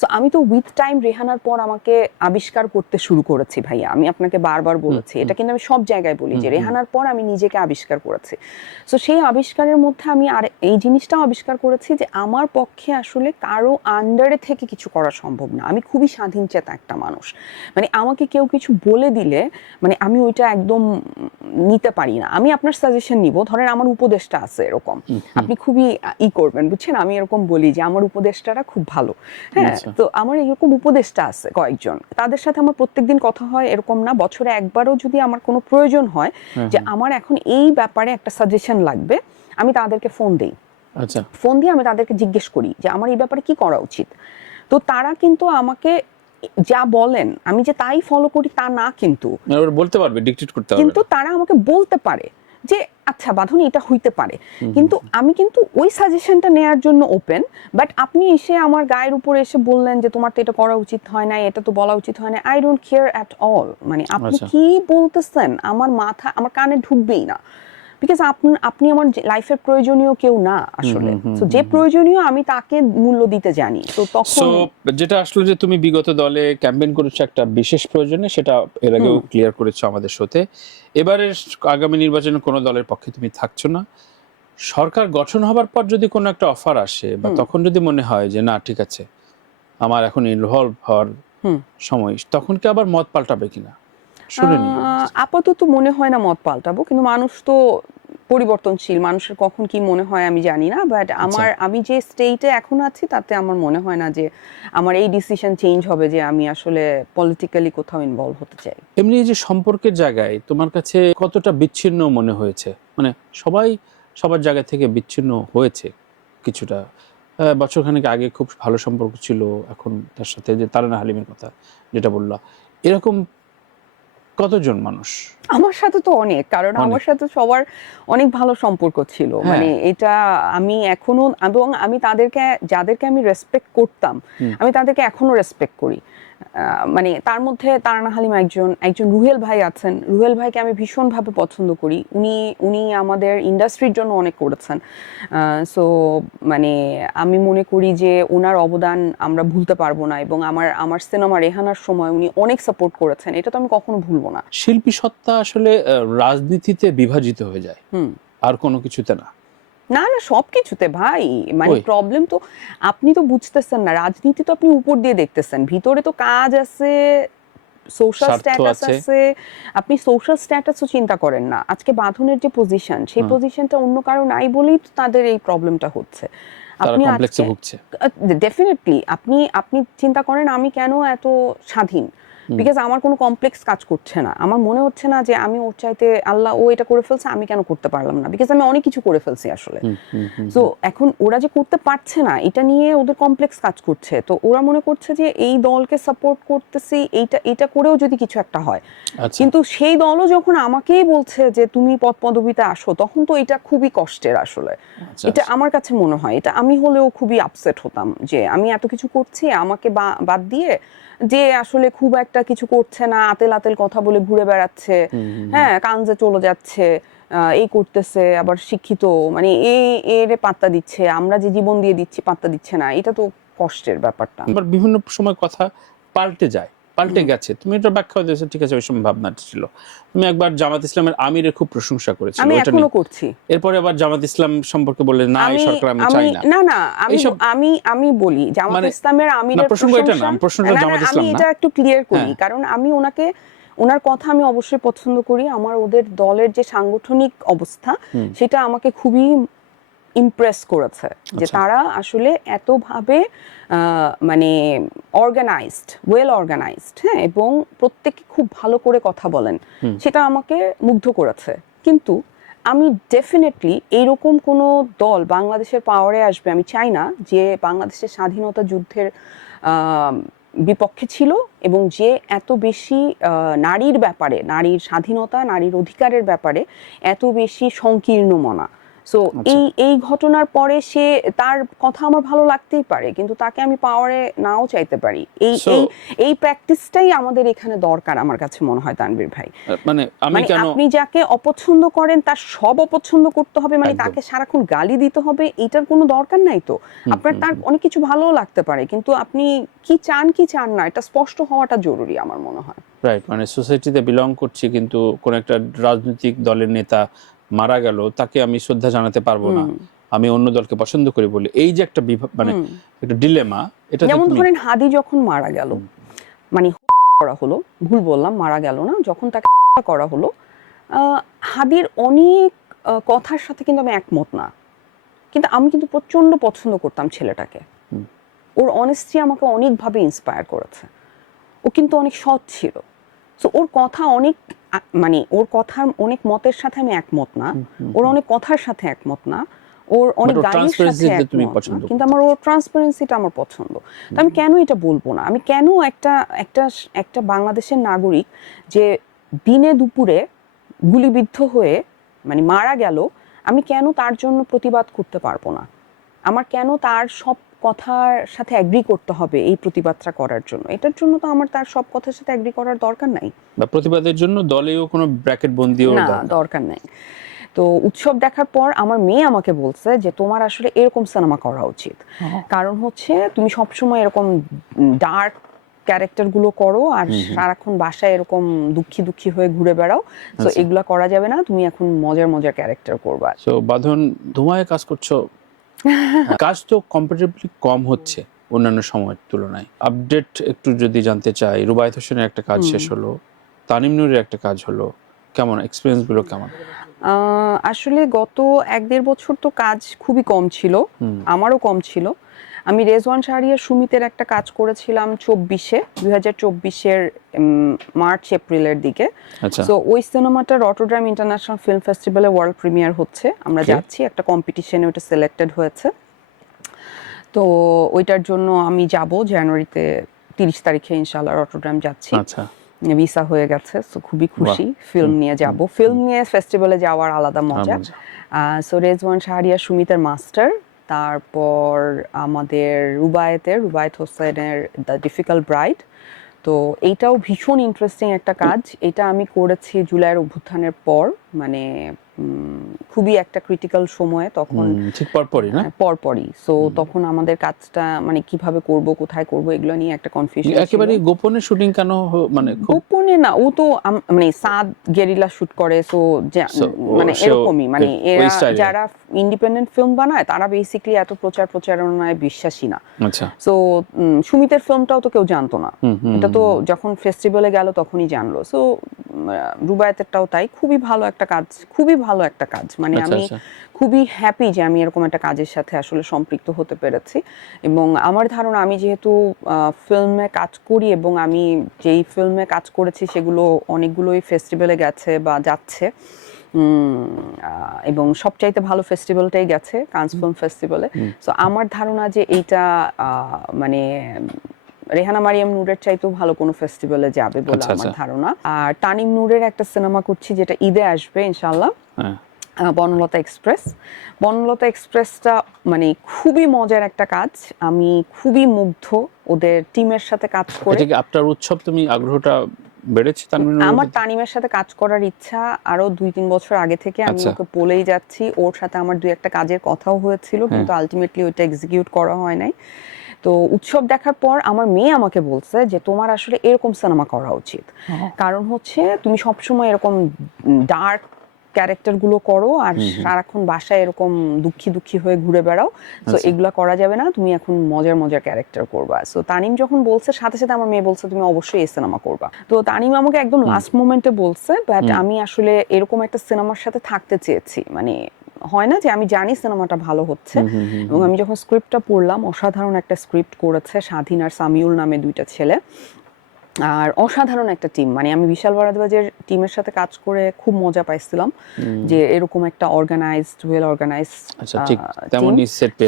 সো আমি তো উইথ টাইম রেহানার পর আমাকে আবিষ্কার করতে শুরু করেছি ভাইয়া, আমি আপনাকে বারবার বলেছি, এটা কিন্তু আমি সব জায়গায় বলি যে রেহানার পর আমি নিজেকে আবিষ্কার করেছি। সো সেই আবিষ্কারের মধ্যে আমি আর এই জিনিসটাও আবিষ্কার করেছি যে আমার পক্ষে আসলে কারো আন্ডারে থেকে কিছু করা সম্ভব না। আমি খুবই স্বাধীন চেতা একটা মানুষ, মানে আমাকে কেউ কিছু বলে দিলে মানে আমি ওইটা একদম নিতে পারি না। আমি আপনার সাজেশন নিব, ধরেন আমার উপদেষ্টা আছে এরকম, আপনি খুবই করবেন, বুঝছেন, আমি এরকম বলি যে আমার উপদেষ্টারা খুব ভালো, হ্যাঁ। তো আমার এরকম উপদেষ্টা আছে কয়েকজন, তাদের সাথে আমার প্রত্যেকদিন কথা হয় এরকম না, বছরে একবারও যদি আমার কোনো প্রয়োজন হয় যে আমার এখন এই ব্যাপারে একটা সাজেশন লাগবে, আমি তাদেরকে ফোন দিই। ফোন দিয়ে আমি তাদেরকে জিজ্ঞেস করি যে আমার এই ব্যাপারে কি করা উচিত। তো তারা কিন্তু আমাকে যা বলেন আমি যে তাই ফলো করি তা না, কিন্তু বলতে পারবে, ডিকটেট করতে পারবে, কিন্তু তারা আমাকে বলতে পারে যে আচ্ছা বাঁধন এটা হইতে পারে, কিন্তু আমি কিন্তু ওই সাজেশনটা নেয়ার জন্য ওপেন। বাট আপনি এসে আমার গায়ের উপরে এসে বললেন যে তোমার তো এটা করা উচিত হয় না, এটা তো বলা উচিত হয় না, I don't care at all. মানে আপনি আচ্ছা। কি বলতেছেন আমার আমার কানে ঢুকবেই না, বিকজ আপনি আমার লাইফের প্রয়োজনীয় কেউ না আসলে। তো যে প্রয়োজনীয় আমি তাকে মূল্য দিতে জানি, তো তখন সো যেটা আসলে যে তুমি বিগত দলে ক্যাম্পেইন করেছো একটা বিশেষ প্রয়োজনে, সেটা এর আগেও ক্লিয়ার করেছো আমাদের শোতে। এবারের আগামী নির্বাচনে কোনো দলের পক্ষে তুমি থাকছো না। সরকার গঠন হবার পর যদি কোনো একটা অফার আসে বা তখন যদি মনে হয় যে না ঠিক আছে আমার এখন ইনভলভ হওয়ার সময়, তখন কি আবার মত পাল্টাবে কিনা শুনে নিই। আপাতত মনে হয় না মত পাল্টাবো, কিন্তু মানুষ তো পরিবর্তনশীল, মানুষের কখন কি মনে হয় আমি জানি না। বাট আমি যে স্টেটে এখন আছি তাতে আমার মনে হয় না যে আমার এই ডিসিশন চেঞ্জ হবে যে আমি আসলে পলিটিক্যালি কোথাও ইনভলভ হতে চাই। এমনি এই যে সম্পর্কের জায়গায় তোমার কাছে কতটা বিচ্ছিন্ন মনে হয়েছে? মানে সবাই সবার জায়গা থেকে বিচ্ছিন্ন হয়েছে কিছুটা। বছরখানেক আগে খুব ভালো সম্পর্ক ছিল, এখন তার সাথে যে তারানা হালিমের কথা যেটা বললা, এরকম কতজন মানুষ? আমার সাথে তো অনেক, কারণ আমার সাথে সবার অনেক ভালো সম্পর্ক ছিল। মানে এটা আমি এখনো, এবং আমি যাদেরকে আমি রেসপেক্ট করতাম আমি তাদেরকে এখনো রেসপেক্ট করি। মানে তার মধ্যে তারানা হালিম একজন রুহেল ভাই আছেন। রুহেল ভাইকে আমি ভীষণভাবে পছন্দ করি। উনি আমাদের ইন্ডাস্ট্রির জন্য অনেক করেছেন। সো মানে আমি মনে করি যে ওনার অবদান আমরা ভুলতে পারবো না, এবং আমার সিনেমা রেহানার সময় উনি অনেক সাপোর্ট করেছেন, এটা তো আমি কখনো ভুলবো না। শিল্পী সত্তা আসলে রাজনীতিতে বিভাজিত হয়ে যায়, আর কোনো কিছুতে না। না না, সবকিছুতে ভাই। মানে প্রবলেম তো আপনি তো বুঝতেছেন না, রাজনীতি তো আপনি উপর দিয়ে দেখতেছেন, ভিতরে তো কাজ আছে, সোশ্যাল স্ট্যাটাস আছে। আপনি সোশ্যাল স্ট্যাটাসও চিন্তা করেন না। আজকে বাঁধনের যে পজিশন, সেই পজিশনটা অন্য কারো নাই বলেই তো তাদের এই প্রবলেমটা হচ্ছে। আপনি কমপ্লেক্সে ভুগছে। ডেফিনেটলি আপনি চিন্তা করেন আমি কেন এত স্বাধীন, বিকজ আমার কোনো কমপ্লেক্স কাজ করছে না। আমার মনে হচ্ছে না যে আমি ওর চাইতে আল্লাহ ও এটা করে ফেলছে আমি কেন করতে পারলাম না, বিকজ আমি অনেক কিছু করে ফেলছি আসলে। তো এখন ওরা যে করতে পারছে না এটা নিয়ে ওদের কমপ্লেক্স কাজ করছে। তো ওরা মনে করছে যে এই দলকে সাপোর্ট করতেছি, এটা করেও যদি কিছু একটা হয়। কিন্তু সেই দলও যখন আমাকেই বলছে যে তুমি পদ পদবিতে আসো, তখন তো এটা খুবই কষ্টের আসলে। এটা আমার কাছে মনে হয়, এটা আমি হলেও খুবই আপসেট হতাম যে আমি এত কিছু করছি, আমাকে বাদ দিয়ে যে আসলে খুব একটা কিছু করছে না, আতেল আতেল কথা বলে ঘুরে বেড়াচ্ছে, হ্যাঁ কানজে চলে যাচ্ছে, এই করতেছে, আবার শিক্ষিত, মানে এর পাত্তা দিচ্ছে, আমরা যে জীবন দিয়ে দিচ্ছি পাত্তা দিচ্ছে না, এটা তো কষ্টের ব্যাপারটা। আবার বিভিন্ন সময় কথা পাল্টে গেছে, তুমি এটা ব্যাখ্যা দিয়েছো, ঠিক আছে ওই সময় ভাবনাটা ছিল। তুমি একবার জামাত ইসলামের আমিরের খুব প্রশংসা করেছিলে, আমি এখনো করছি। এরপরে আবার জামাত ইসলাম সম্পর্কে বললে না এই সরকার আমি চাই না। না না, আমি বলি জামাত ইসলামের আমিরের প্রশংসা, আমি এটা একটু ক্লিয়ার করি, কারণ আমি ওনার কথা আমি অবশ্যই পছন্দ করি। আমার ওদের দলের যে সাংগঠনিক অবস্থা সেটা আমাকে খুবই ইমপ্রেস করেছে, যে তারা আসলে এতভাবে মানে ওয়েল অর্গানাইজড, হ্যাঁ, এবং প্রত্যেকে খুব ভালো করে কথা বলেন, সেটা আমাকে মুগ্ধ করেছে। কিন্তু আমি ডেফিনেটলি এইরকম কোনো দল বাংলাদেশের পাওয়ারে আসবে আমি চাই না, যে বাংলাদেশের স্বাধীনতা যুদ্ধের বিপক্ষে ছিল, এবং যে এত বেশি নারীর ব্যাপারে, নারীর স্বাধীনতা, নারীর অধিকারের ব্যাপারে এত বেশি সংকীর্ণ মনা। সো এই ঘটনার পরে তার কথা আমার ভালো লাগতেই পারে, কিন্তু তাকে আমি পাওয়ারে নাও চাইতে পারি। এই প্র্যাকটিসটাই আমাদের এখানে দরকার আমার কাছে মনে হয় তানভীর ভাই। মানে আপনি যাকে অপছন্দ করেন তার সব অপছন্দ করতে হবে, মানে তাকে সারাক্ষণ গালি দিতে হবে, এটার কোনো দরকার নাই তো। আপনার তার অনেক কিছু ভালো লাগতে পারে, কিন্তু আপনি কি চান না এটা স্পষ্ট হওয়াটা জরুরি আমার মনে হয়। রাইট, মানে সোসাইটিতে বিলং করছি, কিন্তু কোন একটা রাজনৈতিক দলের নেতা মারা গেল, তাকে আমি শ্রদ্ধা জানাতে পারবো না, আমি অন্য দলকে পছন্দ করি বলে, এই যে একটা মানে একটা ডিলেমা। এটা যেমন ধরেন হাদি যখন মারা গেল, মানে করা হলো, ভুল বললাম, মারা গেল না, যখন তাকে করা হলো, হাদির অনেক কথার সাথে কিন্তু আমি একমত না, কিন্তু আমি কিন্তু প্রচন্ড পছন্দ করতাম ছেলেটাকে। ওর অনেস্টি আমাকে অনেকভাবে ইন্সপায়ার করেছে। ও কিন্তু অনেক সৎ ছিল। সো ওর কথা মানে ওর কথার অনেক মতের সাথে আমি একমত না, ওর অনেক কথার সাথে একমত না, ওর অনেক গালির সাথে একমত না, কিন্তু আমার ওর ট্রান্সপারেন্সিটা আমার পছন্দ। তো আমি কেন এটা বলবো না? আমি কেন একটা বাংলাদেশের নাগরিক যে দিনে দুপুরে গুলিবিদ্ধ হয়ে মানে মারা গেল, আমি কেন তার জন্য প্রতিবাদ করতে পারবো না? আমার কেন তার সব কথার সাথে অ্যাগ্রি করতে হবে এই প্রতিবাদটা করার জন্য? এটার জন্য তো আমার তার সব কথার সাথে অ্যাগ্রি করার দরকার নাই, বা প্রতিবাদের জন্য দলেও কোনো ব্র্যাকেট বন্দিও না দরকার নাই। তো উৎসব দেখার পর আমার মেয়ে আমাকে বলছে যে তোমার আসলে এরকম সিনেমা করা উচিত, কারণ হচ্ছে তুমি সবসময় এরকম ডার্ক ক্যারেক্টার গুলো করো আর সারাক্ষণ বাসায় এরকম দুঃখী দুঃখী হয়ে ঘুরে বেড়াও, তো এগুলা করা যাবে না, তুমি এখন মজার মজার ক্যারেক্টার করবা। তো বাঁধন ধুমায় কাজ করছো, কাজ তো কম্পারেটিভলি কম হচ্ছে অন্যান্য সময়ের তুলনায়। আপডেট একটু যদি জানতে চাই, রুবায়েত হোসেনের একটা কাজ শেষ হলো, তানিম নূরের একটা কাজ হলো, কেমন এক্সপিরিয়েন্স গুলো কেমন? আসলে গত 1-1.5 বছর তো কাজ খুবই কম ছিল, আমারও কম ছিল। আমি রেজওয়ান শাহরিয়ার সুমিতের একটা কাজ করেছিলাম 2024-এর মার্চ এপ্রিলের দিকে। তো ওই সিনেমাটা রটারডাম ইন্টারন্যাশনাল ফিল্ম ফেস্টিভ্যালে ওয়ার্ল্ড প্রিমিয়ার হচ্ছে, আমরা যাচ্ছি, একটা কম্পিটিশনে ওটা সিলেক্টেড হয়েছে। তো ওইটার জন্য আমি যাব জানুয়ারিতে 30 তারিখে ইনশাআল্লাহ রটারডাম যাচ্ছি। ভিসা হয়ে গেছে, সো খুবই খুশি। ফিল্ম নিয়ে যাব, ফিল্ম নিয়ে ফেস্টিভ্যালে যাওয়ার আলাদা মজা। সো রেজওয়ান শাহরিয়ার সুমিতের মাস্টার, তারপর আমাদের রুবায়েত হোসেনের দ্য ডিফিকাল্ট ব্রাইড। তো এইটাও ভীষণ ইন্টারেস্টিং একটা কাজ। এটা আমি করেছি জুলাইয়ের অভ্যুত্থানের পর, মানে খুবই একটা ক্রিটিক্যাল সময়ে, তখন ঠিক পরপরই। সো তখন আমাদের কাজটা মানে কিভাবে করব, কোথায় করব, এগুলো নিয়ে একটা কনফিউশন। একেবারে গোপনে শুটিং কেন? মানে গোপনে না, ও তো মানে সাদ গেরিলা শুট করে, সো মানে এরকমই, মানে এরা যারা ইন্ডিপেন্ডেন্ট ফিল্ম বানায় তারা বেসিক্যালি এত প্রচারণায় বিশ্বাসী না। সো সুমিতের ফিল্মটাও তো কেউ জানতো না, এটা তো যখন ফেস্টিভ্যালে গেল তখনই জানলো। সো রুবায়েতেরটাও তাই, খুবই ভালো একটা কাজ, মানে আমি খুবই হ্যাপি যে আমি এরকম একটা কাজের সাথে আসলে সম্পৃক্ত হতে পেরেছি। এবং আমার ধারণা, আমি যেহেতু ফিল্মে কাজ করি এবং আমি যেই ফিল্মে কাজ করেছি সেগুলো অনেকগুলোই ফেস্টিভ্যালে গেছে বা যাচ্ছে, এবং সবচাইতে ভালো ফেস্টিভ্যালটাই গেছে, কানস ফিল্ম ফেস্টিভ্যালে। সো আমার ধারণা যে এইটা মানে রেহানা মারিয়াম নূরের চাইতেও ভালো কোনো ফেস্টিভ্যালে যাবে বলে আমার ধারণা। আর তানিম নূরের একটা সিনেমা করছি যেটা ঈদে আসবে ইনশাআল্লাহ, বনলতা এক্সপ্রেসটা মানে খুবই মজার একটা কাজ। আমি খুবই মুগ্ধ ওদের টিমের সাথে কাজ করে। আপনার উৎসব তুমি আগ্রহটা বেড়েছে? আমার তানিমের সাথে কাজ করার ইচ্ছা আরো 2-3 বছর আগে থেকে, আমি ওকে বলেই যাচ্ছি। ওর সাথে আমার 2-1টা কাজের কথাও হয়েছিল, কিন্তু আলটিমেটলি ওইটা এক্সিকিউট করা হয় নাই। তো উৎসব দেখার পর আমার মেয়ে আমাকে বলছে যে তোমার আসলে এরকম সিনেমা করা উচিত, কারণ হচ্ছে তুমি সবসময় এরকম ডার্ক ক্যারেক্টার গুলো করো আর সারাক্ষণ বাসায় এরকম দুঃখী দুঃখী হয়ে ঘুরে বেড়াও, তো এগুলা করা যাবে না, তুমি এখন মজার মজার ক্যারেক্টার করবা। সো তানিম যখন বলছে, সাথে সাথে আমার মেয়ে বলছে তুমি অবশ্যই এই সিনেমা করবা। তো তানিম আমাকে একদম লাস্ট মোমেন্টে বলছে, বাট আমি আসলে এরকম একটা সিনেমার সাথে থাকতে চেয়েছি। মানে হয় না যে আমি জানি সিনেমাটা ভালো হচ্ছে, এবং আমি যখন স্ক্রিপ্টটা পড়লাম, অসাধারণ একটা স্ক্রিপ্ট করেছে স্বাধীন আর সামিউল নামে 2টা ছেলে, আর অসাধারণ একটা টিম। মানে আমি বিশাল ভারদ্বাজের টিমের সাথে কাজ করে খুব মজা পাইছিলাম, যে এরকম একটা ওয়েল অর্গানাইজড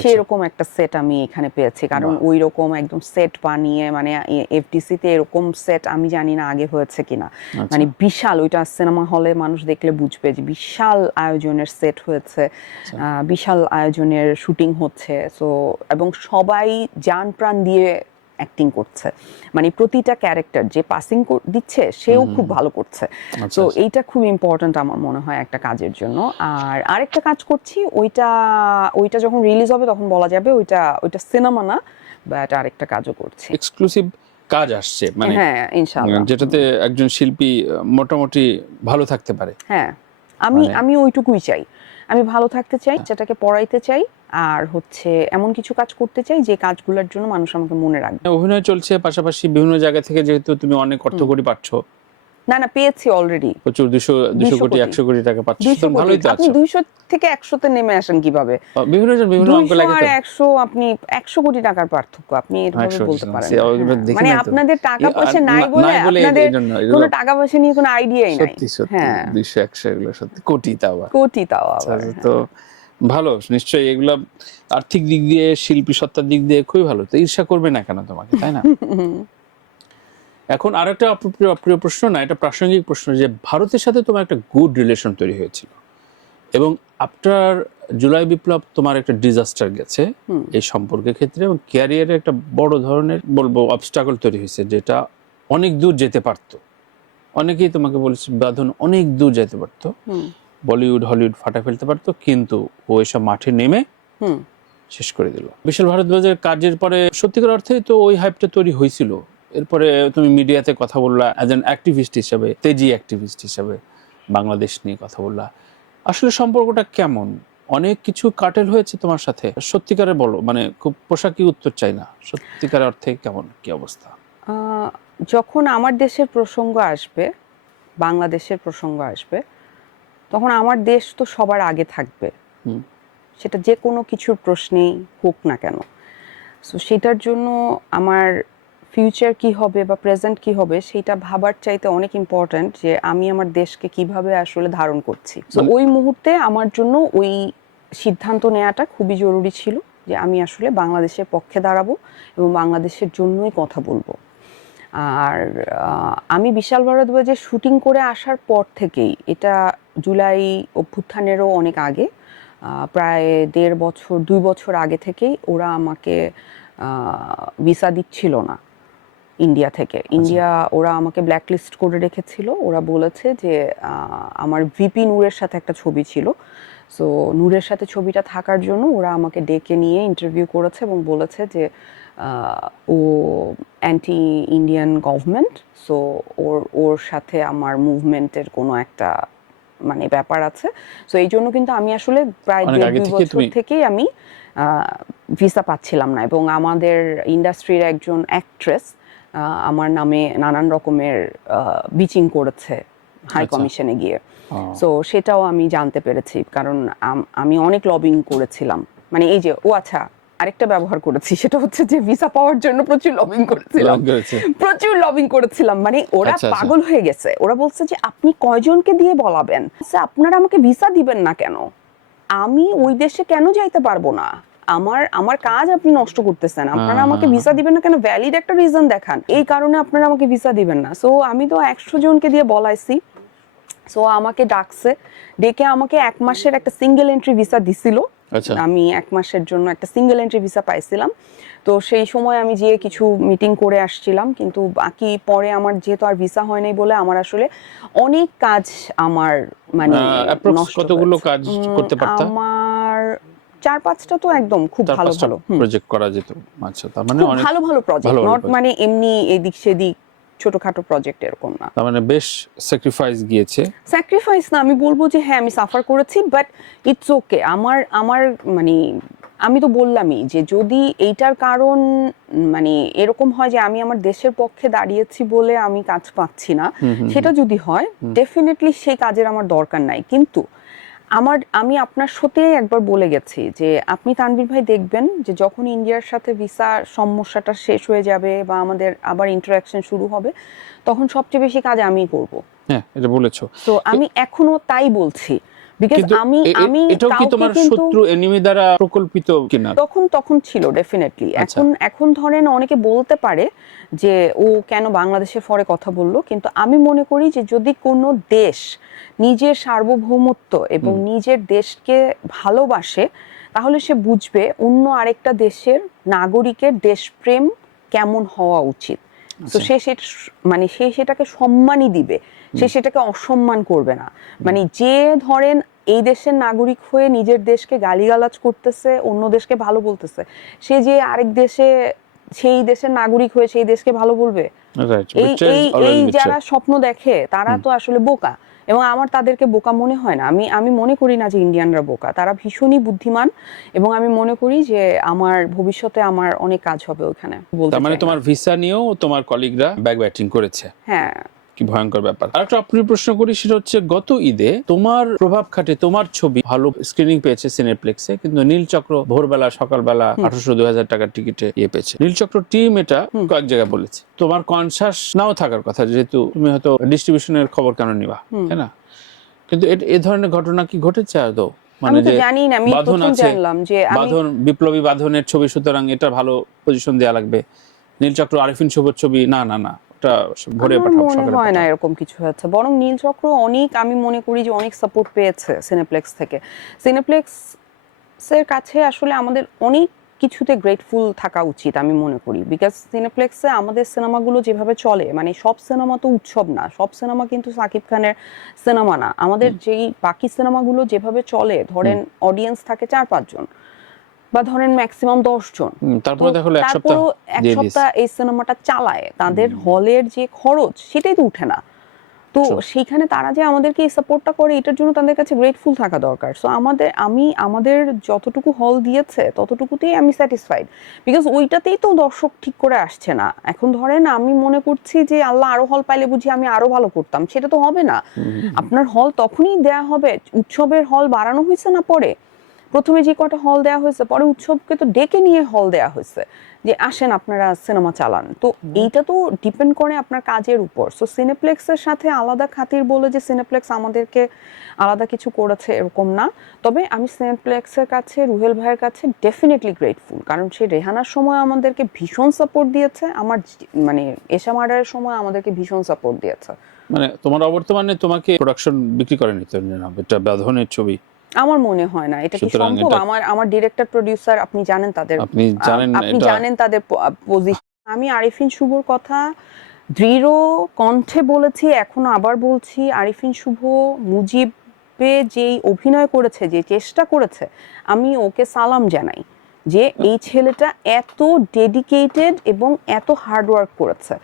সেরকম একটা সেট আমি এখানে পেয়েছি। কারণ ওই রকম একদম সেট বানিয়ে, মানে এফডিসি তে এরকম সেট আমি জানি না আগে হয়েছে কিনা। মানে বিশাল, ওইটা সিনেমা হলে মানুষ দেখলে বুঝবে যে বিশাল আয়োজনের সেট হয়েছে, বিশাল আয়োজনের শুটিং হচ্ছে। সো এবং সবাই জান প্রাণ দিয়ে অ্যাক্টিং করছে, মানে প্রতিটা ক্যারেক্টার যে পাসিং দিচ্ছে সেও খুব ভালো করছে। তো এইটা খুব ইম্পর্ট্যান্ট আমার মনে হয় একটা কাজের জন্য। আর আরেকটা কাজ করছি, ওইটা যখন রিলিজ হবে তখন বলা যাবে, ওইটা সিনেমা না, বাট আরেকটা কাজও করছি, এক্সক্লুসিভ কাজ আসছে, মানে হ্যাঁ ইনশাআল্লাহ, যেটাতে একজন শিল্পী মোটামুটি ভালো থাকতে পারে। হ্যাঁ, আমি ওইটুকুই চাই, আমি ভালো থাকতে চাই, যেটাকে পড়াইতে চাই, আর হচ্ছে এমন কিছু কাজ করতে চাই যে কাজগুলোর জন্য মানুষ আমাকে মনে রাখবে। অভিনয় চলছে, পাশাপাশি বিভিন্ন জায়গা থেকে যেহেতু তুমি অনেক অর্থকড়ি পাচ্ছ। না পেয়েছি অলরেডি, প্রচুর 200 কোটি 100 কোটি টাকা পাচ্ছ, ভালোই তো আছে। আপনি 200 থেকে 100 তে নেমে আসেন কিভাবে? বিভিন্ন অঙ্ক লাগে তো। 100 আপনি 100 কোটি টাকার পার্থক্য আপনি এভাবে বলতে পারেন না। মানে আপনাদের টাকা পয়সা নাই বলে, আপনাদের কোনো টাকা পয়সা নিয়ে কোনো আইডিয়াই নাই। সত্যি 200 100 এগুলো সত্যি কোটি তাও আবার। তো ভালো, নিশ্চয়ই এগুলা আর্থিক দিক দিয়ে, শিল্পী সত্তার দিক দিয়ে খুবই ভালো। তো ঈর্ষা করবে না কেন তোমাকে, তাই না? এখন আরেকটা অপ্রিয় প্রশ্ন না, এটা প্রাসঙ্গিক প্রশ্ন, যে ভারতের সাথে তোমার একটা গুড রিলেশন তৈরি হয়েছিল, এবং আফটার জুলাই বিপ্লব তোমার একটা ডিজাস্টার গেছে এই সম্পর্কের ক্ষেত্রে, এবং ক্যারিয়ারে একটা বড় ধরনের বলবো অবস্টাকল তৈরি হয়েছে, যেটা অনেক দূর যেতে পারতো। অনেকেই তোমাকে বলেছে বাঁধন অনেক দূর যেতে পারতো, বলিউড হলিউড ফাটা ফেলতে পারতো, কিন্তু ও এসব মাঠে নেমে শেষ করে দিল। বিশাল ভারদ্বাজের কাজের পরে সত্যিকার অর্থে তো ওই হাইপটা তৈরি হয়েছিল। এরপরে তুমি মিডিয়াতে কথা বললা অ্যাজ অ্যান অ্যাক্টিভিস্ট হিসাবে, তেজি অ্যাক্টিভিস্ট হিসাবে বাংলাদেশ নিয়ে কথা বললা। আসলে সম্পর্কটা কেমন? অনেক কিছু কাটেল হয়েছে তোমার সাথে, সত্যিকারে বলো, মানে খুব পোশাকি উত্তর চাই না, সত্যিকার অর্থে কেমন কি অবস্থা? যখন আমার দেশের প্রসঙ্গ আসবে, বাংলাদেশের প্রসঙ্গ আসবে, তখন আমার দেশ তো সবার আগে থাকবে, সেটা যে কোনো কিছুর প্রশ্নেই হোক না কেন। সো সেটার জন্য আমার ফিউচার কি হবে বা প্রেজেন্ট কি হবে সেটা ভাবার চাইতে অনেক ইম্পর্ট্যান্ট যে আমি আমার দেশকে কিভাবে আসলে ধারণ করছি। তো ওই মুহূর্তে আমার জন্য ওই সিদ্ধান্ত নেওয়াটা খুবই জরুরি ছিল যে আমি আসলে বাংলাদেশের পক্ষে দাঁড়াবো এবং বাংলাদেশের জন্যই কথা বলবো। আর আমি বিশাল ভারদ্বাজের শুটিং করে আসার পর থেকেই, এটা জুলাই অভ্যুত্থানেরও অনেক আগে, প্রায় 1.5 বছর 2 বছর আগে থেকেই ওরা আমাকে ভিসা দিচ্ছিল না ইন্ডিয়া থেকে। ইন্ডিয়া ওরা আমাকে ব্ল্যাকলিস্ট করে রেখেছিল। ওরা বলেছে যে আমার ভিপি নূরের সাথে একটা ছবি ছিল, সো নূরের সাথে ছবিটা থাকার জন্য ওরা আমাকে ডেকে নিয়ে ইন্টারভিউ করেছে এবং বলেছে যে ও অ্যান্টি ইন্ডিয়ান গভর্নমেন্ট, সো ওর সাথে আমার মুভমেন্টের কোনো একটা মানে ব্যাপার আছে। সো এই জন্য কিন্তু আমি আসলে প্রায় 2 বছর থেকেই আমি ভিসা পাচ্ছিলাম না, এবং আমাদের ইন্ডাস্ট্রির একজন অ্যাক্ট্রেস আমার নামে নানান রকমের বিচিং করেছে হাই কমিশনে গিয়ে। সো সেটাও আমি জানতে পেরেছি, কারণ আমি অনেক লবিং করেছিলাম। মানে এই যে আচ্ছা আরেকটা ব্যবহার করেছি, সেটা হচ্ছে যে ভিসা পাওয়ার জন্য প্রচুর লবিং করেছিলাম। মানে ওরা পাগল হয়ে গেছে। ওরা বলছে যে আপনি কয়জনকে দিয়ে বলাবেন, আপনারা আমাকে ভিসা দিবেন না কেন? আমি ওই দেশে কেন যাইতে পারবো না? আমার কাজ আপনি নষ্ট করতেছেন, আপনারা আমাকে ভিসা দিবেন না কেন? ভ্যালিড একটা রিজন দেখান, এই কারণে আপনারা আমাকে ভিসা দিবেন না। সো আমি তো 100 জনকে দিয়ে বলাইছি। সো আমাকে ডাকছে, ডেকে আমাকে 1 মাসের একটা সিঙ্গেল এন্ট্রি ভিসা দিছিল। আমি 1 মাসের জন্য একটা সিঙ্গেল এন্ট্রি ভিসা পাইছিলাম। তো সেই সময় আমি গিয়ে কিছু মিটিং করে আসছিলাম, কিন্তু বাকি পরে আমার যেহেতু আর ভিসা হয় নাই বলে আমার আসলে অনেক কাজ আমার মানে কতগুলো কাজ করতে পারতা? আমার 4-5টা তো একদম খুব ভালো প্রজেক্ট করা যেত। আচ্ছা, তার মানে অনেক ভালো প্রজেক্ট, নট মানে এমনি এদিক সেদিক ছোটখাটো প্রজেক্ট এরকম না। তার মানে বেশ স্যাক্রিফাইস গিয়েছে। স্যাক্রিফাইস না, আমি বলবো যে হ্যাঁ আমি সাফার করেছি, বাট ইটস ওকে। আমার মানে আমি তো বললামই যে যদি এইটার কারণ মানে এরকম হয় যে আমি আমার দেশের পক্ষে দাঁড়িয়েছি বলে আমি কাজ পাচ্ছি না, সেটা যদি হয় ডেফিনেটলি সেই কাজের আমার দরকার নাই। কিন্তু আমি আপনার সাথে একবার বলে গেছি যে আপনি তানভীর ভাই দেখবেন যে যখন ইন্ডিয়ার সাথে ভিসা সমস্যাটা শেষ হয়ে যাবে বা আমাদের আবার ইন্টারাকশন শুরু হবে, তখন সবচেয়ে বেশি কাজ আমিই করব। হ্যাঁ, এটা বলেছো। তো আমি এখনো তাই বলছি, বিকজ আমি এটাও কি তোমার শত্রু এনিমি দ্বারা প্রকল্পিত কিনা? তখন ছিল ডেফিনেটলি। এখন ধরেন অনেকে বলতে পারে যে ও কেন বাংলাদেশের ফরে কথা বললো, কিন্তু আমি মনে করি যে যদি কোনো দেশ নিজের সার্বভৌমত্ব এবং নিজের দেশকে ভালোবাসে, তাহলে সে বুঝবে অন্য আরেকটা দেশের নাগরিকের দেশপ্রেম কেমন হওয়া উচিত। তো সে সেটাকে সম্মানই দিবে, সে সেটাকে অসম্মান করবে না। মানে যে ধরেন এই দেশের নাগরিক হয়ে নিজের দেশকে গালিগালাজ করতেছে, অন্য দেশকে ভালো বলতেছে, সে যে আরেক দেশে সেই দেশের নাগরিক হয়ে সেই দেশকে ভালো বলবে, এই যারা স্বপ্ন দেখে তারা তো আসলে বোকা। এবং আমার তাদেরকে বোকা মনে হয় না। আমি মনে করি না যে ইন্ডিয়ানরা বোকা, তারা ভীষণই বুদ্ধিমান, এবং আমি মনে করি যে আমার ভবিষ্যতে আমার অনেক কাজ হবে ওখানে। তার মানে তোমার ভিসা নিয়েও তোমার কলিগরা ব্যাক ব্যাটিং করেছে? হ্যাঁ। কি ভয়ঙ্কর ব্যাপার। আর একটা আপনি প্রশ্ন করি, সেটা হচ্ছে গত ঈদে তোমার প্রভাব খাটে তোমার ছবি ভালো স্ক্রিনিং পেয়েছে সিনেপ্লেক্সে, কিন্তু নীলচক্র ভোরবেলা সকালবেলা 1800-2000 টাকার টিকিটে পেয়েছে। নীলচক্র টিম এটা কয়েক জায়গায় বলেছে। তোমার কনসাস নাও থাকার কথা, যেহেতু তুমি হয়তো ডিস্ট্রিবিউশনের খবর কেন নিবা, তাই না? কিন্তু এ ধরনের ঘটনা কি ঘটেছে আদৌ? মানে যে বাঁধন আছে, বাঁধন বিপ্লবী বাঁধনের ছবি, সুতরাং এটা ভালো পজিশন দেওয়া লাগবে। নীলচক্র আরিফিন শুভর ছবি, না, একটা ভরে আমার পাঠাও, মনে সকালে হয় না পাঠাও। এরকম কিছু হচ্ছে, বরং নীলচক্র অনেক, আমি মনে করি যে অনেক সাপোর্ট পেয়েছে সিনেপ্লেক্স থেকে। সিনেপ্লেক্সের কাছে আসলে আমাদের অনেক কিছুতে গ্রেটফুল থাকা উচিত আমি মনে করি, বিকজ সিনেপ্লেক্সে আমাদের সিনেমাগুলো যেভাবে চলে, মানে সব সিনেমা তো উৎসব না, সব সিনেমা কিন্তু সাকিব খানের সিনেমা না। আমাদের যেই বাকি সিনেমাগুলো যেভাবে চলে, ধরেন অডিয়েন্স থাকে 4-5 জন, বা ধরেন ম্যাক্সিমাম 10 জন, তো তারপরে দেখো এক সপ্তাহ তারপরও এক দিয়ে দিস। সপ্তাহ এই সিনেমাটা চালায়, তাদের হলের যে খরচ সেটাই তো উঠে না। তো True. সেইখানে তারা যে আমাদেরকে এই সাপোর্টটা করে, এটার জন্য তাদের কাছে গ্রেটফুল থাকা দরকার। সো আমাদের যতটুকু হল দিয়েছে ততটুকুতেই আমি স্যাটিসফাইড, বিকজ ওইটাতেই তো দর্শক ঠিক করে আসছে না। এখন ধরেন আমি মনে করছি যে আল্লাহ আরো হল পাইলে বুঝি আমি আরো ভালো করতাম, সেটা তো হবে না। আপনার হল তখনই দেয়া হবে, উৎসবের হল বাড়ানো হয়েছে না, পরে প্রথমে যে কটা হল দেয়া হয়েছে, পরে উৎসবকে তো ডেকে নিয়ে হল দেয়া হয়েছে যে আসেন আপনারা সিনেমা চালান। তো এইটা তো ডিপেন্ড করে আপনার কাজের উপর। সো সিনেপ্লেক্সের সাথে আলাদা খাতির বলে যে সিনেপ্লেক্স আমাদেরকে আলাদা কিছু করেছে এরকম না। তবে আমি সিনেপ্লেক্সের কাছে, রুহেল ভাইয়ের কাছে ডেফিনেটলি গ্রেটফুল, কারণ সে রেহানার সময় আমাদেরকে ভীষণ সাপোর্ট দিয়েছে, আমার মানে এশা মার্ডারের সময় আমাদেরকে ভীষণ সাপোর্ট দিয়েছে। মানে তোমার অবর্তমানে তোমাকে প্রোডাকশন বিক্রি করেনি তো, এটা বাঁধনের ছবি। আমার মনে হয় না এটা কি সুতরাং সম্ভব। এটা আমার ডিরেক্টর প্রোডিউসার, আপনি জানেন তাদের, আপনি জানেন আপনি এটা। জানেন তাদের পজিশন। আমি আরিফিন শুভর কথা দৃঢ় কণ্ঠে বলেছি, এখনো আবার বলছি, আরিফিন শুভ মুজিবে যেই অভিনয় করেছে, যে চেষ্টা করেছে, আমি ওকে সালাম জানাই যে এই ছেলেটা এত ডেডিকেটেড এবং এত হার্ড ওয়ার্ক করেছে,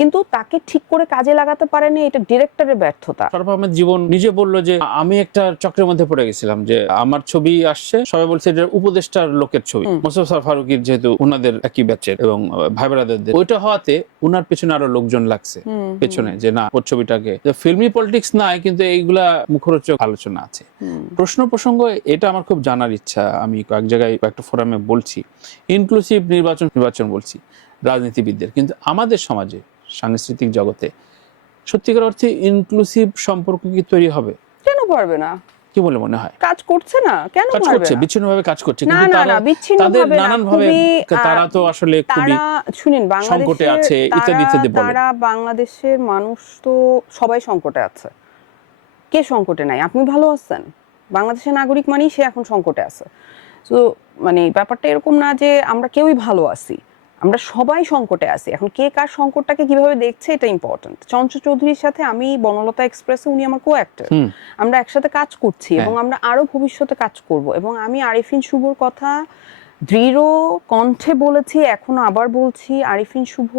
কিন্তু তাকে ঠিক করে কাজে লাগাতে পারেনি, এটা ডিরেক্টরের ব্যর্থতা। শরফ আহমেদ জীবন নিজে বললো যে আমি একটা চক্রের মধ্যে পড়ে গেছিলাম, যে আমার ছবি আসছে, সবাই বলছে এটা উপদেষ্টার লোকের ছবি, মোস্তফা ফারুকীর, যেহেতু ওনাদের একই ব্যাচের এবং ভাই ব্রাদারদের, ওইটা হওয়াতে ওনার পেছনে আরো লোকজন লাগছে পেছনে, যে না ওর ছবিটাকে, ফিল্মি পলিটিক্স নাই কিন্তু এইগুলা মুখরোচক আলোচনা আছে, প্রশ্ন প্রসঙ্গ। এটা আমার খুব জানার ইচ্ছা, আমি কয়েক জায়গায় কয়েকটা ফোরামে বলছি, ইনক্লুসিভ নির্বাচন বলছি রাজনীতিবিদদের, কিন্তু আমাদের সমাজে সাংস্কৃতিক জগতে সত্যিকার অর্থে ইনক্লুসিভ সম্পর্ক কি তৈরি হবে? কেন পারবে না? কি বলে মনে হয়? কাজ করছে না, কেন কাজ পারবে করছে, না? বিচ্ছিন্নভাবে কাজ করছে, না কিন্তু না না, বিচ্ছিন্ন তাদের ভাবে না, নানান ভাবে খুবই তারা তো আসলে খুবই তারা শুনেন, সংকটে বাংলাদেশের আছে ইত্যাদি ইত্যাদি বলে। তারা বাংলাদেশের মানুষ তো সবাই সংকটে আছে, কে সংকটে নাই? আপনি ভালো আছেন, বাংলাদেশের নাগরিক মানেই সে এখন সংকটে আছে। তো মানে ব্যাপারটা এরকম না যে আমরা কেউই ভালো আছি, আমরা সবাই সংকটে আছি। এখন কে কার সংকটটাকে কিভাবে দেখছে এটা ইম্পর্টেন্ট। চঞ্চল চৌধুরীর সাথে আমি বনলতা এক্সপ্রেসে, উনি আমার কো অ্যাক্টর, আমরা একসাথে কাজ করছি এবং আমরা আরো ভবিষ্যতে কাজ করব। এবং আমি আরিফিন শুভর কথা দৃঢ় কণ্ঠে বলেছি, এখনো আবার বলছি, আরিফিন শুভ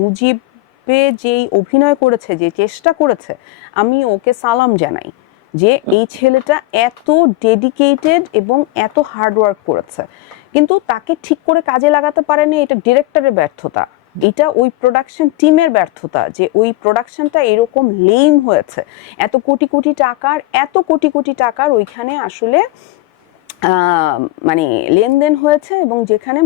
মুজিবে যেই অভিনয় করেছে, যে চেষ্টা করেছে, আমি ওকে সালাম জানাই যে এই ছেলেটা এত ডেডিকেটেড এবং এত হার্ড ওয়ার্ক করেছে, কিন্তু তাকে ঠিক করে কাজে লাগাতে পারেনি, এটা ডিরেক্টরের ব্যর্থতা, এটা ওই প্রোডাকশন টিমের ব্যর্থতা, যে ওই প্রোডাকশনটা এরকম লেম হয়েছে। এত কোটি কোটি টাকার ওইখানে আসলে মানে লেনদেন হয়েছে এবং যেখানে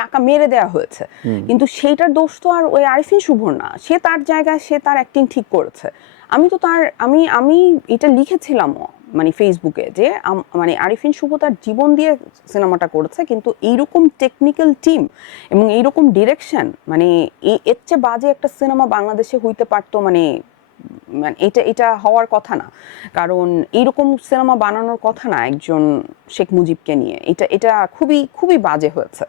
টাকা মেরে দেওয়া হয়েছে, কিন্তু সেইটার দোষ তো আর ওই আরিফিন শুভর না। সে তার জায়গায়, সে তার অ্যাক্টিং ঠিক করেছে। আমি তো তার আমি এটা লিখেছিলামও মানে ফেসবুকে, যে মানে আরিফিন শুভ তার জীবন দিয়ে সিনেমাটা করেছে, কিন্তু এইরকম টেকনিক্যাল টিম এবং এইরকম ডিরেকশন, মানে এর চেয়ে বাজে একটা সিনেমা বাংলাদেশে হইতে পারতো, মানে এটা হওয়ার কথা না। কারণ এইরকম সিনেমা বানানোর কথা না একজন শেখ মুজিবকে নিয়ে, এটা খুবই খুবই বাজে হয়েছে।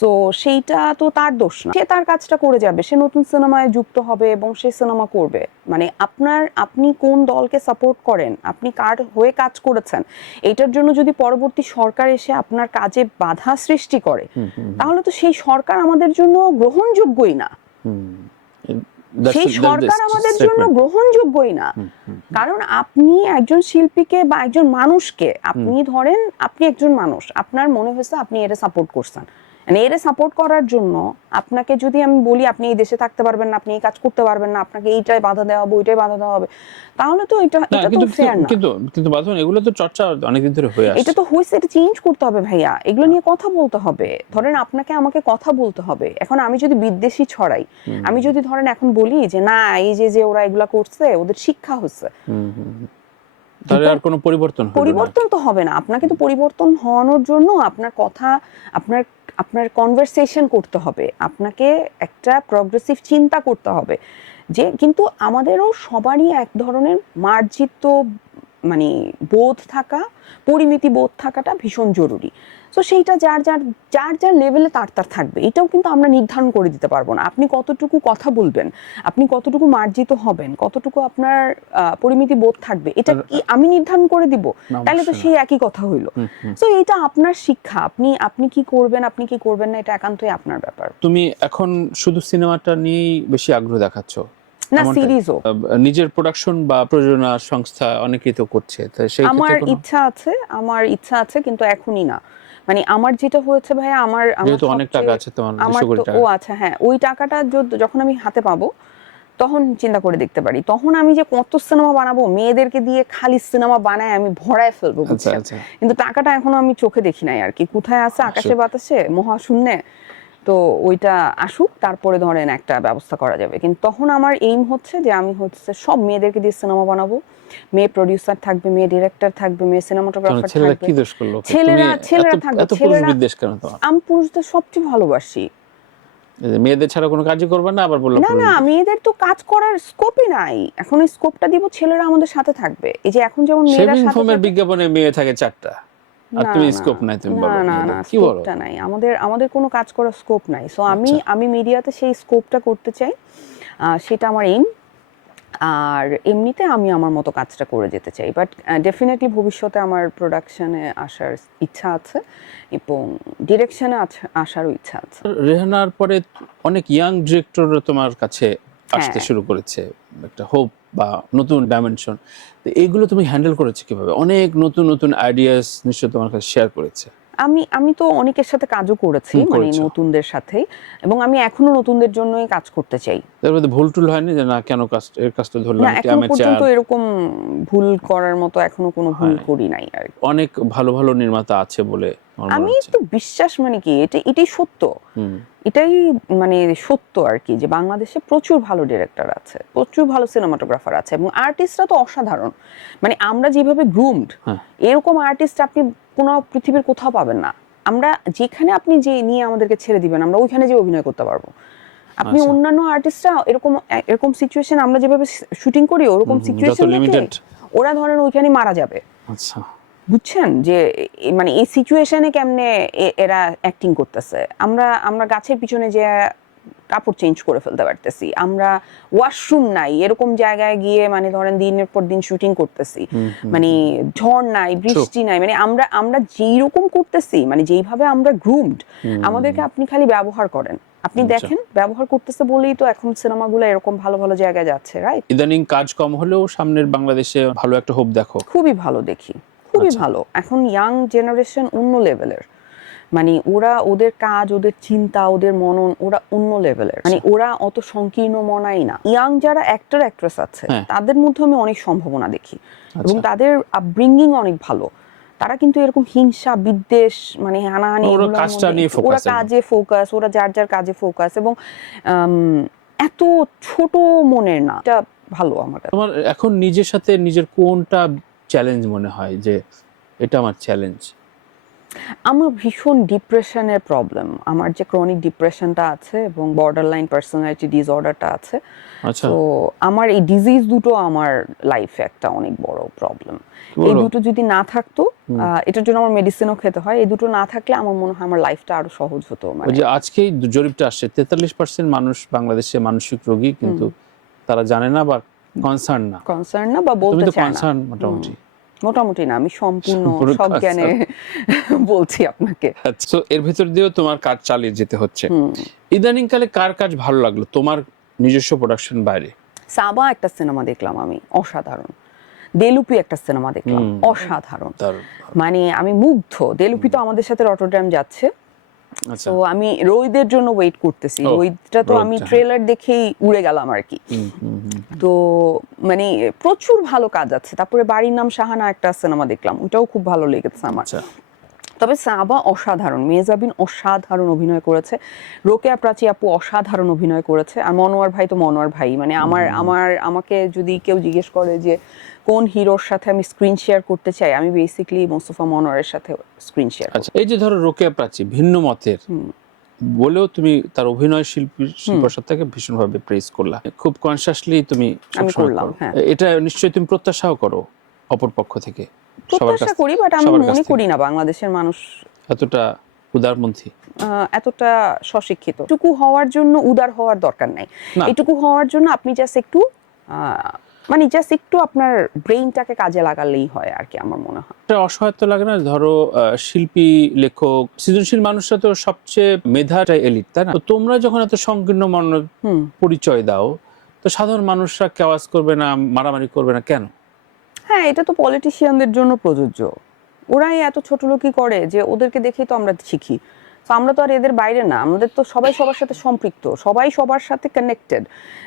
সো সেইটা তো তার দোষ না, সে তার কাজটা করে যাবে, সে নতুন সিনেমায় যুক্ত হবে এবং সে সিনেমা করবে। মানে আপনি কোন দলকে সাপোর্ট করেন, আপনি কার হয়ে কাজ করেছেন, এটার জন্য যদি পরবর্তী সরকার এসে আপনার কাজে বাধা সৃষ্টি করে, তাহলে তো সেই সরকার আমাদের জন্য গ্রহণযোগ্যই না। সেই সরকার আমাদের জন্য গ্রহণযোগ্যই না। কারণ আপনি একজন শিল্পীকে বা একজন মানুষকে, আপনি ধরেন আপনি একজন মানুষ, আপনার মনে হয়েছে আপনি এর সাপোর্ট করছেন, মানে এর সাপোর্ট করার জন্য আপনাকে যদি আমি বলি আপনি এই দেশে থাকতে পারবেন না, আপনি এই কাজ করতে পারবেন না, আপনাকে এইটাই বাধা দেওয়া হবে, ওইটাই বাধা দেওয়া হবে, তাহলে তো এটা তো ফেয়ার না। কিন্তু বাঁধন, এগুলো তো চর্চা অনেকদিন ধরে হয়ে আসছে। এটা তো হয়েছে, এটা চেঞ্জ করতে হবে ভাইয়া, এগুলো নিয়ে কথা বলতে হবে। ধরেন আপনাকে আমাকে কথা বলতে হবে। এখন আমি যদি বিদ্বেষী ছড়াই, আমি যদি ধরেন এখন বলি যে না এই যে ওরা এগুলা করছে ওদের শিক্ষা হচ্ছে, তাহলে আর কোনো পরিবর্তন তো হবে না। আপনাকে তো পরিবর্তন হওয়ানোর জন্য আপনার কথা, আপনার কনভারসেশন করতে হবে, আপনাকে একটা প্রগ্রেসিভ চিন্তা করতে হবে যে কিন্তু আমাদেরও সবারই এক ধরনের মার্জিত মানে বোধ থাকা, পরিমিতি বোধ থাকাটা ভীষণ জরুরি। তো সেইটা যার যার যার যার লেভেলে তার তার থাকবে, এটাও কিন্তু আমরা নির্ধারণ করে দিতে পারবো না। আপনি কতটুকু কথা বলবেন, আপনি কতটুকু মার্জিত হবেন, কতটুকু আপনার পরিমিতি বোধ থাকবে, এটা কি আমি নির্ধারণ করে দিব? তাহলে তো সেই একই কথা হইলো। তো এটা আপনার শিক্ষা, আপনি আপনি কি করবেন, আপনি কি করবেন না, এটা একান্তই আপনার ব্যাপার। তুমি এখন শুধু সিনেমাটা নিয়েই বেশি আগ্রহ দেখাচ্ছ না, সিরিজও নিজের প্রোডাকশন বা প্রযোজনা সংস্থা অনেকেই তো করছে, তাই সেই আমার ইচ্ছা আছে কিন্তু এখনই না। মানে আমার যেটা হয়েছে ভাইয়া, আমার যেহেতু অনেক টাকা আছে তোমার, আমার তো আচ্ছা হ্যাঁ, ওই টাকাটা যখন আমি হাতে পাবো তখন চিন্তা করে দেখতে পারি। তখন আমি যে কত সিনেমা বানাবো, মেয়েদেরকে দিয়ে খালি সিনেমা বানায় আমি ভরায় ফেলবো, বুঝছেন? কিন্তু টাকাটা এখনো আমি চোখে দেখি নাই আর কি, কোথায় আছে, আকাশে বাতাসে মহাশূন্যে। তো ওইটা আসুক, তারপরে ধরেন একটা ব্যবস্থা করা যাবে। কিন্তু তখন আমার এইম হচ্ছে যে আমি হচ্ছে সব মেয়েদেরকে দিয়ে সিনেমা বানাবো, মেয়ে প্রডিউসার থাকবে, মেয়ে ডিরেক্টর থাকবে, মেয়ে সিনেমাটোগ্রাফার থাকবে। কি দোষ করলো? ছেলেরা থাকবে। আমি পুরুষদের সবচেয়ে ভালোবাসি। মেয়েদের ছাড়া কোনো কাজই করবে না, আবার বললাম না, মেয়েদের তো কাজ করার স্কোপই নাই এখন। এই স্কোপটা দিব, ছেলেরা আমাদের সাথে থাকবে। এই যে এখন যেমন মেয়েরা সাথে ফোমের বিজ্ঞাপনে মেয়ে থাকে 4টা, আর তুমি স্কোপ নাই, তুমি বলো না, স্কোপটা নাই আমাদের কোনো কাজ করার স্কোপ নাই। সো আমি মিডিয়াতে সেই স্কোপটা করতে চাই, সেটা আমার এইম। আর এমনিতে আমি আমার মতো কাজটা করে যেতে চাই, বাট ডেফিনেটলি ভবিষ্যতে আমার প্রোডাকশনে আসার ইচ্ছা আছে এবং ডিরেকশনে আসারও ইচ্ছা আছে। রেহানার পরে অনেক ইয়াং ডিরেক্টররা তোমার কাছে আসতে শুরু করেছে, একটা হোপ বা নতুন ডাইমেনশন। তো এইগুলো তুমি হ্যান্ডেল করেছো কিভাবে? অনেক নতুন নতুন আইডিয়াস নিশ্চয়ই তোমার কাছে শেয়ার করেছে। আমি তো অনেকের সাথে কাজও করেছি, মানে নতুনদের সাথে, এবং আমি এখনো নতুনদের জন্যই কাজ করতে চাই। তার মধ্যে ভুল টুল হয়নি যে না কেন কাজটা ধরলাম? না, এখনো পর্যন্ত এরকম ভুল করার মতো এখনো কোনো ভুল করি নাই আর। অনেক ভালো ভালো নির্মাতা আছে বলে আমি তো বিশ্বাস, মানে কি এটাই সত্য, এটাই মানে সত্য আর কি, যে বাংলাদেশে প্রচুর ভালো ডিরেক্টর আছে, প্রচুর ভালো সিনেমাটোগ্রাফার আছে, এবং আর্টিস্টরা তো অসাধারণ। মানে আমরা যেভাবে গ্রুমড, এরকম আর্টিস্ট আপনি কোনো পৃথিবীর কোথাও পাবেন না। আমরা যেখানে আপনি যে নিয়ে আমাদেরকে ছেড়ে দিবেন, আমরা ওইখানে যে অভিনয় করতে পারবো। আপনি অন্যান্য আর্টিস্টরা এরকম সিচুয়েশন, আমরা যেভাবে শুটিং করি ওরকম সিচুয়েশন ওরা ধরেন ওইখানে মারা যাবে। আচ্ছা, বুঝছেন যে মানে এই সিচুয়েশনে কেমনে এরা অ্যাক্টিং করতেছে। আমরা গাছের পিছনে যে কাপড় চেঞ্জ করে ফেলতে পারতেছি, আমরা ওয়াশরুম নাই এরকম জায়গায় গিয়ে মানে ধরেন দিনের পর দিন শুটিং করতেছি, মানে ঝড় নাই, বৃষ্টি নাই, মানে আমরা যেই রকম করতেছি, মানে যেইভাবে আমরা গ্রুমড, আমাদেরকে আপনি খালি ব্যবহার করেন, আপনি দেখেন ব্যবহার করতেছে বলেই তো এখন সিনেমাগুলো এরকম ভালো ভালো জায়গায় যাচ্ছে, রাইট? ইদানিং কাজ কম হলেও সামনের বাংলাদেশে ভালো একটা হোপ দেখো। খুবই ভালো দেখি, খুবই ভালো। এখন ইয়াং জেনারেশন অন্য লেভেলের, মানে ওরা ওদের কাজ, ওদের চিন্তা, ওদের মনন, ওরা অন্য লেভেলের, মানে ওরা অত সংকীর্ণ মনাই না। ইয়াং যারা অ্যাক্টর অ্যাক্ট্রেস আছে তাদের মধ্যে আমি অনেক সম্ভাবনা দেখি, এবং তাদের আপব্রিঙ্গিং অনেক ভালো। তারা কিন্তু এরকম হিংসা, বিদ্বেষ, মানে হানাহানি, ওরা কাজে ফোকাস, ওরা যার যার কাজে ফোকাস, এবং এত ছোট মনের না। এটা ভালো। আমার তোমার এখন নিজের সাথে নিজের কোনটা চ্যালেঞ্জ মনে হয় যে এটা আমার চ্যালেঞ্জ? আমার ভীষণ ডিপ্রেশনের প্রবলেম, আমার যে ক্রনিক ডিপ্রেশনটা আছে এবং বর্ডারলাইন পার্সোনালিটি ডিসঅর্ডারটা আছে। তো আমার এই ডিজিজ দুটো আমার লাইফে একটা অনেক বড় প্রবলেম। এই দুটো যদি না থাকতো, এটার জন্য আমার মেডিসিনও খেতে হয়, এই দুটো না থাকলে আমার মনে হয় আমার লাইফটা আরো সহজ হতো। মানে যে আজকেই জরিপটা আসছে 43% মানুষ বাংলাদেশে মানসিক রোগী, কিন্তু তারা জানে না বা কনসার্ন না বা বলতে চায় না। মোটামুটি না, আমি সম্পূর্ণ সব জ্ঞানে বলছি আপনাকে। তো এর ভিতর দিয়েও তোমার কাজ চালিয়ে যেতে হচ্ছে। ইদানিং কালে কার কাজ ভালো লাগলো তোমার নিজস্ব প্রোডাকশন বাইরে? সাবা একটা সিনেমা দেখলাম আমি, অসাধারণ। দেলুপি একটা সিনেমা দেখলাম, অসাধারণ, মানে আমি মুগ্ধ। দেলুপি তো আমাদের সাথে রটরড্যাম যাচ্ছে, তো আমি রোহিতের জন্য ওয়েট করতেছি। রোহিতটা তো আমি ট্রেলার দেখেই উড়ে গেলাম আর কি। তো মানে প্রচুর ভালো কাজ আছে। তারপরে বাড়ির নাম শাহানা একটা সিনেমা দেখলাম, ওটাও খুব ভালো লেগেছে আমার। তবে সাবা অসাধারণ, মেহজাবিন অসাধারণ অভিনয় করেছে, রোকেয়া প্রাচী আপু অসাধারণ অভিনয় করেছে, আর মনোয়ার ভাই তো মনোয়ার ভাই। মানে আমাকে যদি কেউ জিজ্ঞেস করে যে কোন হিরোর সাথে আমি স্ক্রিন শেয়ার করতে চাই, আমি বেসিক্যালি মোস্তফা মনোয়ারের সাথে স্ক্রিন শেয়ার। আচ্ছা, এই যে ধরো রোকেয়া প্রাচী ভিন্ন মতের, বলেও তুমি তার অভিনয় শিল্পসত্তাকে ভীষণভাবে প্রেজ করলা, খুব কনসিয়াসলি তুমি সবসময় করলাম, করো। হ্যাঁ। এটা নিশ্চয়ই তুমি প্রত্যাশাও করো অপর পক্ষ থেকে, সবার প্রত্যাশা কাছ করি, বাট আমি সবার কাছ মনে থেকে। করি না বাংলাদেশের মানুষ এতটা উদারপন্থী, এতটা স্বশিক্ষিত। এটুকু হওয়ার জন্য উদার হওয়ার দরকার নাই। না। এটুকু হওয়ার জন্য আপনি জাস্ট একটু মানে জাস্ট একটু আপনার ব্রেইনটাকে কাজে লাগালেই হয় আর কি, আমার মনে হয়। এটা অসহায়ত্ব লাগে না? ধরো শিল্পী, লেখক, সৃজনশীল মানুষরা তো সবচেয়ে মেধাটা এলিট, তাই না? তো তোমরা যখন এত সংকীর্ণ মানের পরিচয় দাও, তো সাধারণ মানুষরা কেওয়াজ করবে না, মারামারি করবে না কেন? হ্যাঁ, এটা তো পলিটিশিয়ানদের জন্য প্রযোজ্য। ওরাই এত ছোট লোকই করে যে ওদেরকে দেখেই তো আমরা শিখি। তো আমরা তো আর এদের বাইরে না, আমাদের তো সবাই সবার সাথে সম্পৃক্ত, সবাই সবার সাথে কানেক্টেড।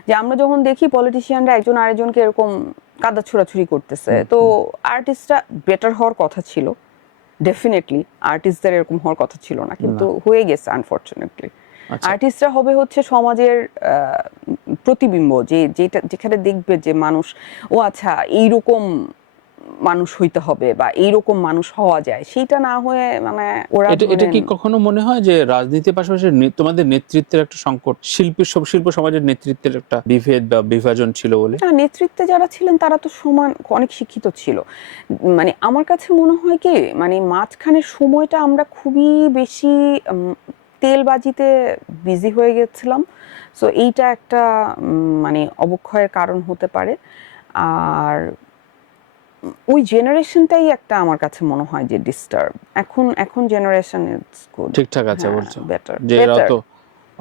যে আমরা যখন দেখি পলিটিশিয়ানরা একজন আরেকজনকে এরকম কাদা ছোড়াছুড়ি করতেছে, তো আর্টিস্টরা বেটার হওয়ার কথা ছিল। ডেফিনেটলি আর্টিস্টদের এরকম হওয়ার কথা ছিল না, কিন্তু হয়ে গেছে আনফরচুনেটলি। আর্টিস্টরা হবে হচ্ছে সমাজের প্রতিবিম্ব, যেখানে দেখবে যে মানুষ, ও আচ্ছা এইরকম মানুষ হইতে হবে বা এইরকম মানুষ হওয়া যায়, সেটা না হয়ে মানে ওরা। এটা কি কখনো মনে হয় যে রাজনীতির পাশাপাশি তোমাদের নেতৃত্বের একটা সংকট, শিল্প সমাজের নেতৃত্বের একটা বিভেদ বা বিভাজন ছিল বলে? নেতৃত্বে যারা ছিলেন তারা তো সমান অনেক শিক্ষিত ছিল। মানে আমার কাছে মনে হয় কি, মানে মাঝখানের সময়টা আমরা খুবই বেশি তেলবাজিতে বিজি হয়ে গেছিলাম। সো এইটা একটা মানে অবক্ষয়ের কারণ হতে পারে। আর ওই জেনারেশনটাই একটা আমার কাছে মনে হয় যে ডিস্টার্ব। এখন জেনারেশন ইজ গুড, ঠিকঠাক আছে বলছো, বেটার, যে এরা তো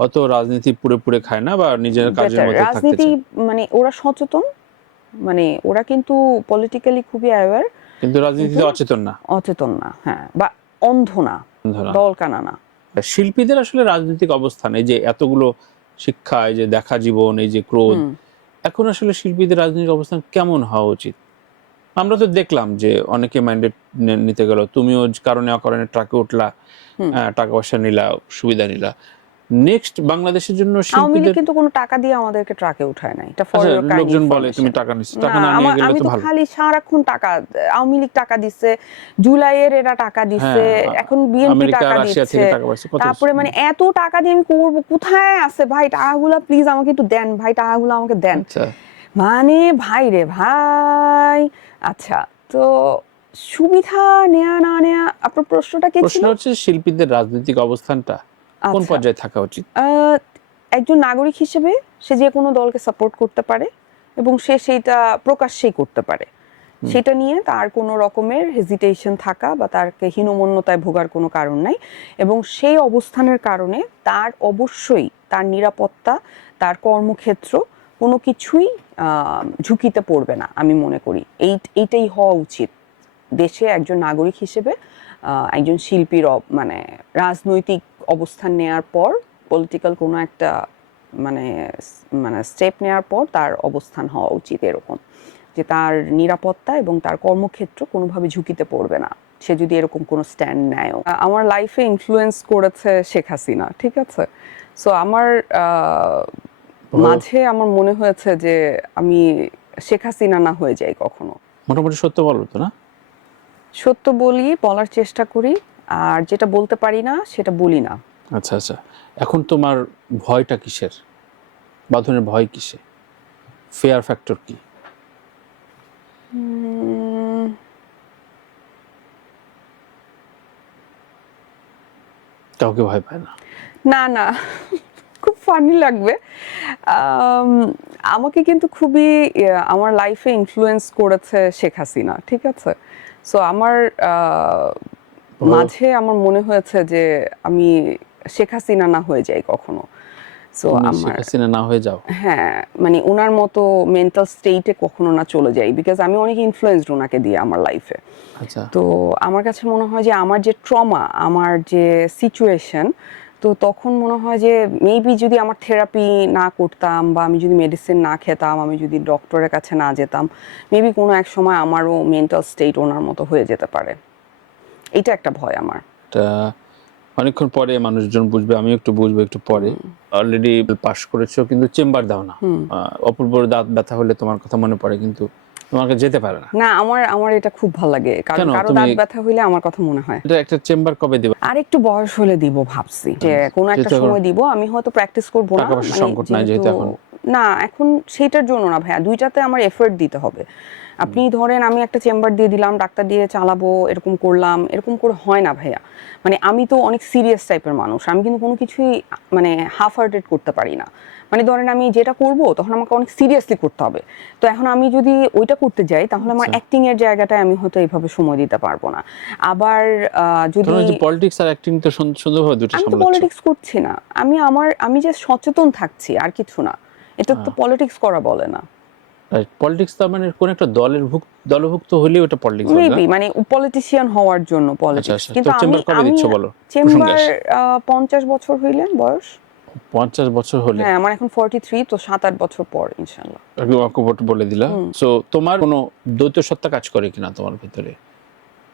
অত রাজনীতি পুরো খায় না বা নিজের কাজের মধ্যে থাকতে চায়। রাজনীতি মানে ওরা সচেতন, মানে ওরা কিন্তু পলিটিক্যালি খুবই অ্যাওয়্যার, কিন্তু রাজনীতিতে অচেতন না, হ্যাঁ, বা অন্ধ না, দলকানা না। শিল্পীদের আসলে রাজনৈতিক অবস্থান, এই যে এতগুলো শিক্ষা, এই যে দেখা জীবন, এই যে ক্রোধ, এখন আসলে শিল্পীদের রাজনৈতিক অবস্থান কেমন হওয়া উচিত? আমরা তো দেখলাম যে অনেকে ম্যান্ডেট নিতে গেল, তুমিও কারণে অকারণে ট্রাকে উঠলা, টাকা পয়সা নিলা, সুবিধা নিলা। নেক্সট বাংলাদেশের জন্য শিল্পীদের কিন্তু কোনো টাকা দিয়ে আমাদেরকে ট্রাকে উঠায় নাই। এটা ফর ইওর কাইন্ড লোকজন বলে তুমি টাকা নিছো, টাকা না নিয়ে গেলে তো ভালো। খালি সারাক্ষণ টাকা, আওয়ামী লীগ টাকা দিচ্ছে, জুলাইয়ের এরা টাকা দিচ্ছে, এখন বিএনপি টাকা দিচ্ছে, তারপরে মানে এত টাকা দিয়ে আমি করব, কোথায় আছে ভাই টাকাগুলো? প্লিজ আমাকে একটু দেন ভাই, টাকাগুলো আমাকে দেন। মানে ভাই রে ভাই। আচ্ছা, তো সুবিধা নেয়া না নেয়া, আপনার প্রশ্নটা কি ছিল? প্রশ্ন হচ্ছে শিল্পীদের রাজনৈতিক অবস্থানটা কোন পর্যায়ে থাকা উচিত? একজন নাগরিক হিসেবে সে যে কোনো দলকে সাপোর্ট করতে পারে এবং সে সেইটা প্রকাশ্যেই করতে পারে। সেটা নিয়ে তার কোনো রকমের হেজিটেশন থাকা বা তারকে হীনমন্যতায় ভোগার কোনো কারণ নাই। এবং সেই অবস্থানের কারণে তার অবশ্যই তার নিরাপত্তা, তার কর্মক্ষেত্র কোনো কিছুই ঝুঁকিতে পড়বে না, আমি মনে করি। এইটাই হওয়া উচিত দেশে একজন নাগরিক হিসেবে। একজন শিল্পীর মানে রাজনৈতিক অবস্থান নেয়ার পর, পলিটিক্যাল কোনো একটা মানে স্টেপ নেওয়ার পর তার অবস্থান হওয়া উচিত এরকম যে তার নিরাপত্তা এবং তার কর্মক্ষেত্র কোনোভাবে ঝুঁকিতে পড়বে না, সে যদি এরকম কোনো স্ট্যান্ড নেয়। আমার লাইফে ইনফ্লুয়েন্স করেছে শেখ হাসিনা, ঠিক আছে? সো আমার মাঝে আমার মনে হয়েছে যে আমি শেখ হাসিনা না হয়ে যাই কখনো। মোটামুটি সত্য বলো তো? না, সত্য বলি, বলার চেষ্টা করি, আর যেটা বলতে পারি না সেটা বলি না। আচ্ছা আচ্ছা, এখন তোমার ভয়টা কিসের? বাঁধনের ভয় কিসে? ফেয়ার ফ্যাক্টর কি? কাউকে ভয় পায় না? না না, খুব ফানি লাগবে। আমাকে কিন্তু খুবই আমার লাইফে ইনফ্লুয়েন্স করেছে শেখ হাসিনা, ঠিক আছে? সো আমার মাঝে আমার মনে হয়েছে যে আমি শেখ হাসিনা না হয়ে যাই কখনো। সো আমার শেখ হাসিনা না হয়ে যাও? হ্যাঁ, মানে ওনার মতো মেন্টাল স্টেটে কখনো না চলে যাই, বিকজ আমি অনেক ইনফ্লুয়েন্সড ওনাকে দিয়ে আমার লাইফে। আচ্ছা, তো আমার কাছে মনে হয় যে আমার যে ট্রমা, আমার যে সিচুয়েশন, তো তখন মনে হয় যে মেবি যদি আমার থেরাপি না করতাম বা আমি যদি মেডিসিন না খেতাম, আমি যদি ডক্টরের কাছে না যেতাম, মেবি কোনো এক সময় আমারও মেন্টাল স্টেট ওনার মতো হয়ে যেতে পারে। এটা একটা ভয় আমার। অনেকক্ষণ পরে মানুষজন বুঝবে, আমি একটু বুঝবো একটু পরে। অলরেডি পাস করেছো কিন্তু চেম্বার দাও না। অপূর্বর দাঁত ব্যথা হলে তোমার কথা মনে পড়ে কিন্তু তোমাকে যেতে পারে না? না, আমার এটা খুব ভালো লাগে, কারণ কারো দাঁত ব্যথা হইলে আমার কথা মনে হয়। এটা একটা চেম্বার কবে দিবা? আর একটু বয়স হলে দিব ভাবছি, যে কোনো একটা সময় দিব। আমি হয়তো প্র্যাকটিস করব না, টাকা পয়সা সংকট নাই যেহেতু এখন। না, এখন সেটার জন্য না ভাইয়া, দুইটাতে আমার এফোর্ট দিতে হবে। আপনি ধরেন আমি একটা চেম্বার দিয়ে দিলাম, ডাক্তার দিয়ে চালাবো, এরকম করলাম, এরকম করে হয় না ভাইয়া। মানে আমি তো অনেক সিরিয়াস টাইপের মানুষ, আমি কিন্তু কোনো কিছুই মানে হাফ হার্টেড করতে পারি না। মানে ধরেন আমি যেটা করব তখন আমাকে অনেক সিরিয়াসলি করতে হবে। তো এখন আমি যদি ওইটা করতে যাই তাহলে আমার অ্যাক্টিং এর জায়গাটায় আমি হয়তো এইভাবে সময় দিতে পারবো না। আবার যদি পলিটিক্স আর অ্যাক্টিং তো সুন্দরভাবে দুটো আমি তো পলিটিক্স করছি না, আমি যে সচেতন থাকছি আর কিছু না, এটা তো পলিটিক্স করা বলে না। পলিটিক্স তার মানে কোন একটা দলভুক্ত হলে ওটা পলিটিক্স বলে না? মেবি মানে পলিটিশিয়ান হওয়ার জন্য পলিটিক্স। কিন্তু চেম্বার কবে দিচ্ছ বলো? চেম্বার 50 বছর হইলে বয়স। 50 বছর হলে? হ্যাঁ, আমার এখন 43, তো 7-8 বছর পর ইনশাআল্লাহ। অকপট বলে দিলা। সো তোমার কোনো দ্বৈত সত্তা কাজ করে কিনা তোমার ভিতরে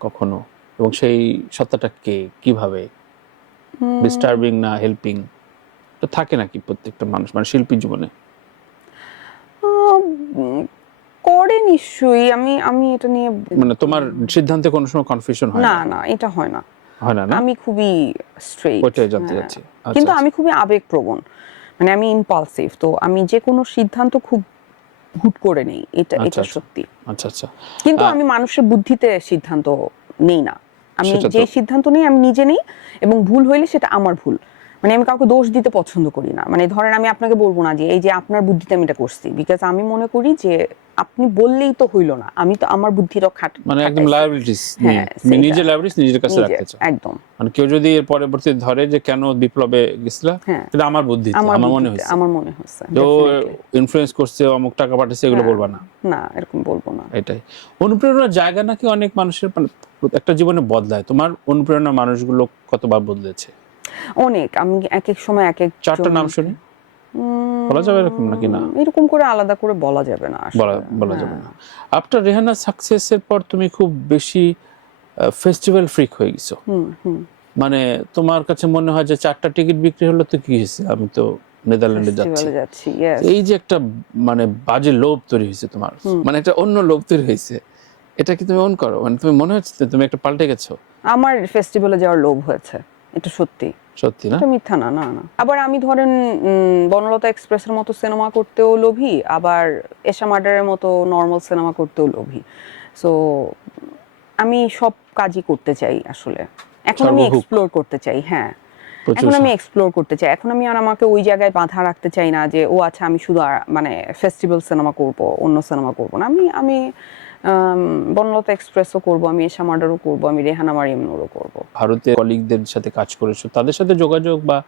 কখনো, এবং সেই সত্তাটা কিভাবে ডিস্টার্বিং না হেল্পিং তো থাকে নাকি প্রত্যেকটা মানুষ মানে শিল্পী জীবনে? করে নিশ্চয়ই। আমি এটা নিয়ে মানে তোমার সিদ্ধান্তে কোনো সময় কনফিউশন হয় না? না, এটা হয় না। হয় না? আমি খুবই স্ট্রেইট। ওইটাই জানতে চাচ্ছি। কিন্তু আমি খুবই আবেগপ্রবণ, মানে আমি ইম্পালসিভ, তো আমি যে কোনো সিদ্ধান্ত খুব হুট করে নেই, এটা সত্যি। আচ্ছা। কিন্তু আমি মানুষের বুদ্ধিতে সিদ্ধান্ত নেই না। আমি যে সিদ্ধান্ত নেই আমি নিজে নেই, এবং ভুল হইলে সেটা আমার ভুল। মানে আমি কাউকে দোষ দিতে পছন্দ করি না। মানে ধরেন আমি আপনাকে বলবো না যে এই যে আপনার বুদ্ধিতে আমি এটা করছি, বিকজ আমি মনে করি যে আপনি বললেই তো হইলো না, আমি তো আমার বুদ্ধিটা মানে একদম লায়াবিলিটিস নিয়ে নিজের লায়াবিলিটিস নিজের কাছে রাখতে চাও একদম। মানে কেউ যদি এর পরবর্তীতে ধরে যে কেন বিপ্লবে গেছিলা, এটা আমার বুদ্ধি, আমার মনে হচ্ছে তো ইনফ্লুয়েন্স করছে, অমুক টাকা পাঠাচ্ছে, এগুলো বলবা না? না, এরকম বলবো না। এটাই অনুপ্রেরণার জায়গা নাকি অনেক মানুষের একটা জীবনে বদলায়। তোমার অনুপ্রেরণার মানুষগুলো কতবার বদলেছে? অনেক। আমি এক এক সময় এক এক চারটা নাম শুনি, বলা যাবে এরকম নাকি? না, এরকম করে আলাদা করে বলা যাবে না, বলা যাবে না। আফটার রেহানা সাকসেসের পর তুমি খুব বেশি ফেস্টিভ্যাল ফ্রিক হয়ে গেছো। মানে তোমার কাছে মনে হয় যে 4টা টিকিট বিক্রি হলো তো কি হয়েছে, আমি তো নেদারল্যান্ডে যাচ্ছি। এই যে একটা মানে বাজে লোভ তৈরি হয়েছে তোমার, মানে একটা অন্য লোভ তৈরি হয়েছে, এটা কি তুমি অন করো? মানে তুমি মনে হচ্ছে তুমি একটা পাল্টে গেছো? আমার ফেস্টিভ্যালে যাওয়ার লোভ হয়েছে, এটা সত্যি না, এটা মিথ্যা না। না। আবার আমি ধরেন বনলতা এক্সপ্রেসের মতো সিনেমা করতেও লোভী, আবার এশা মার্ডারের মতো নর্মাল সিনেমা করতেও লোভী। সো আমি সব কাজই করতে চাই আসলে। এখন আমি এক্সপ্লোর করতে চাই। হ্যাঁ, এখন আমি এক্সপ্লোর করতে চাই। এখন আমি আর আমাকে ওই জায়গায় বাঁধা রাখতে চাই না যে ও আচ্ছা আমি শুধু মানে ফেস্টিভ্যাল সিনেমা করব, অন্য সিনেমা করব না। আমি বনলতা এক্সপ্রেসও করব, আমি এশা মার্ডারও করব, আমি রেহানা মারিয়াম নূরও করব। ভারতের কলিগদের সাথে কাজ করেছো, তাদের সাথে যোগাযোগ বা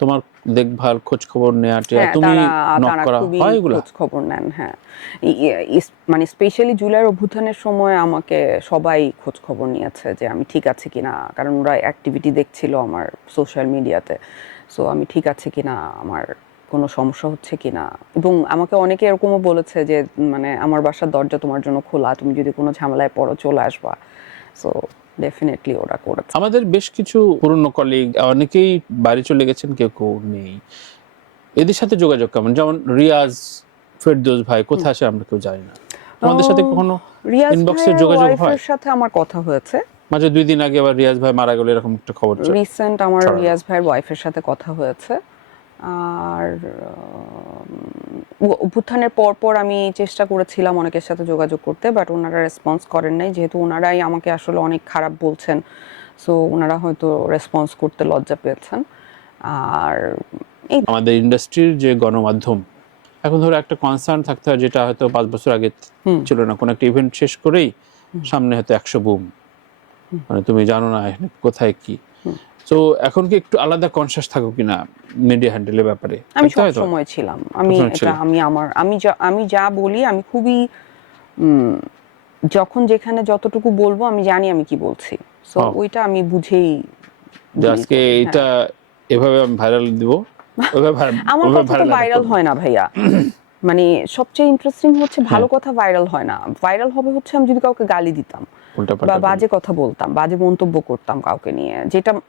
তোমার দেখভাল খোঁজ খবর নেওয়া, তুমি নক করা হয় এগুলো? খোঁজ খবর নেন, হ্যাঁ। মানে স্পেশালি জুলাইয়ের অভ্যুত্থানের সময় আমাকে সবাই খোঁজ খবর নিয়েছে যে আমি ঠিক আছে কিনা, কারণ ওরা অ্যাক্টিভিটি দেখছিল আমার সোশ্যাল মিডিয়াতে। সো আমি ঠিক আছে কিনা, আমার কোনো সমস্যা হচ্ছে কিনা। এবং আমাকে অনেকে এরকমও বলেছে যে মানে আমার বাসার দরজা তোমার জন্য খোলা, তুমি যদি কোনো ঝামেলায় পড়ো চলে আসবা। সো ডেফিনেটলি ওরা করেছে। আমাদের বেশ কিছু পুরনো কলিগ অনেকেই বাইরে চলে গেছেন, কেউ নেই। এদের সাথে যোগাযোগ কেমন? যেমন রিয়াজ, ফেরদৌস ভাই কোথায় আছে আমরা কেউ জানি না। তোমাদের সাথে কখনো ইনবক্সে যোগাযোগ হয়? রিয়াজের সাথে আমার কথা হয়েছে মাঝে 2 দিন আগে আবার রিয়াজ ভাই মারা গেল, এরকম একটা খবর রিসেন্ট আমার রিয়াজ ভাইয়ের ওয়াইফের সাথে কথা হয়েছে। আর অভ্যুত্থানের পর আমি চেষ্টা করেছিলাম অনেকের সাথে যোগাযোগ করতে, বাট ওনারা রেসপন্স করেন নাই, যেহেতু ওনারাই আমাকে আসলে অনেক খারাপ বলছেন। সো ওনারা হয়তো রেসপন্স করতে লজ্জা পেয়েছেন। আর আমাদের ইন্ডাস্ট্রির যে গণমাধ্যম এখন ধরো একটা কনসার্ন থাকতে হয়, যেটা হয়তো 5 বছর আগে ছিল না। কোন একটা ইভেন্ট শেষ করেই সামনে হয়তো 100 বুম, মানে তুমি জানো না কোথায় কি। তো এখন কি একটু আলাদা কনসিয়াস থাকো কিনা মিডিয়া হ্যান্ডেলের ব্যাপারে? আমি সব সময় ছিলাম। আমি যা বলি আমি খুবই যখন যেখানে যতটুকু বলবো আমি জানি আমি কি বলছি। সো ওইটা আমি বুঝেই আজকে এটা এভাবে আমি ভাইরাল দিব, আমার কথা তো ভাইরাল হয় না ভাইয়া। মানে সবচেয়ে ইন্টারেস্টিং হচ্ছে ভালো কথা ভাইরাল হয় না। ভাইরাল হবে হচ্ছে আমি যদি কাউকে গালি দিতাম বা বাজে কথা বলতাম, বাজে মন্তব্য করতাম কাউকে নিয়ে,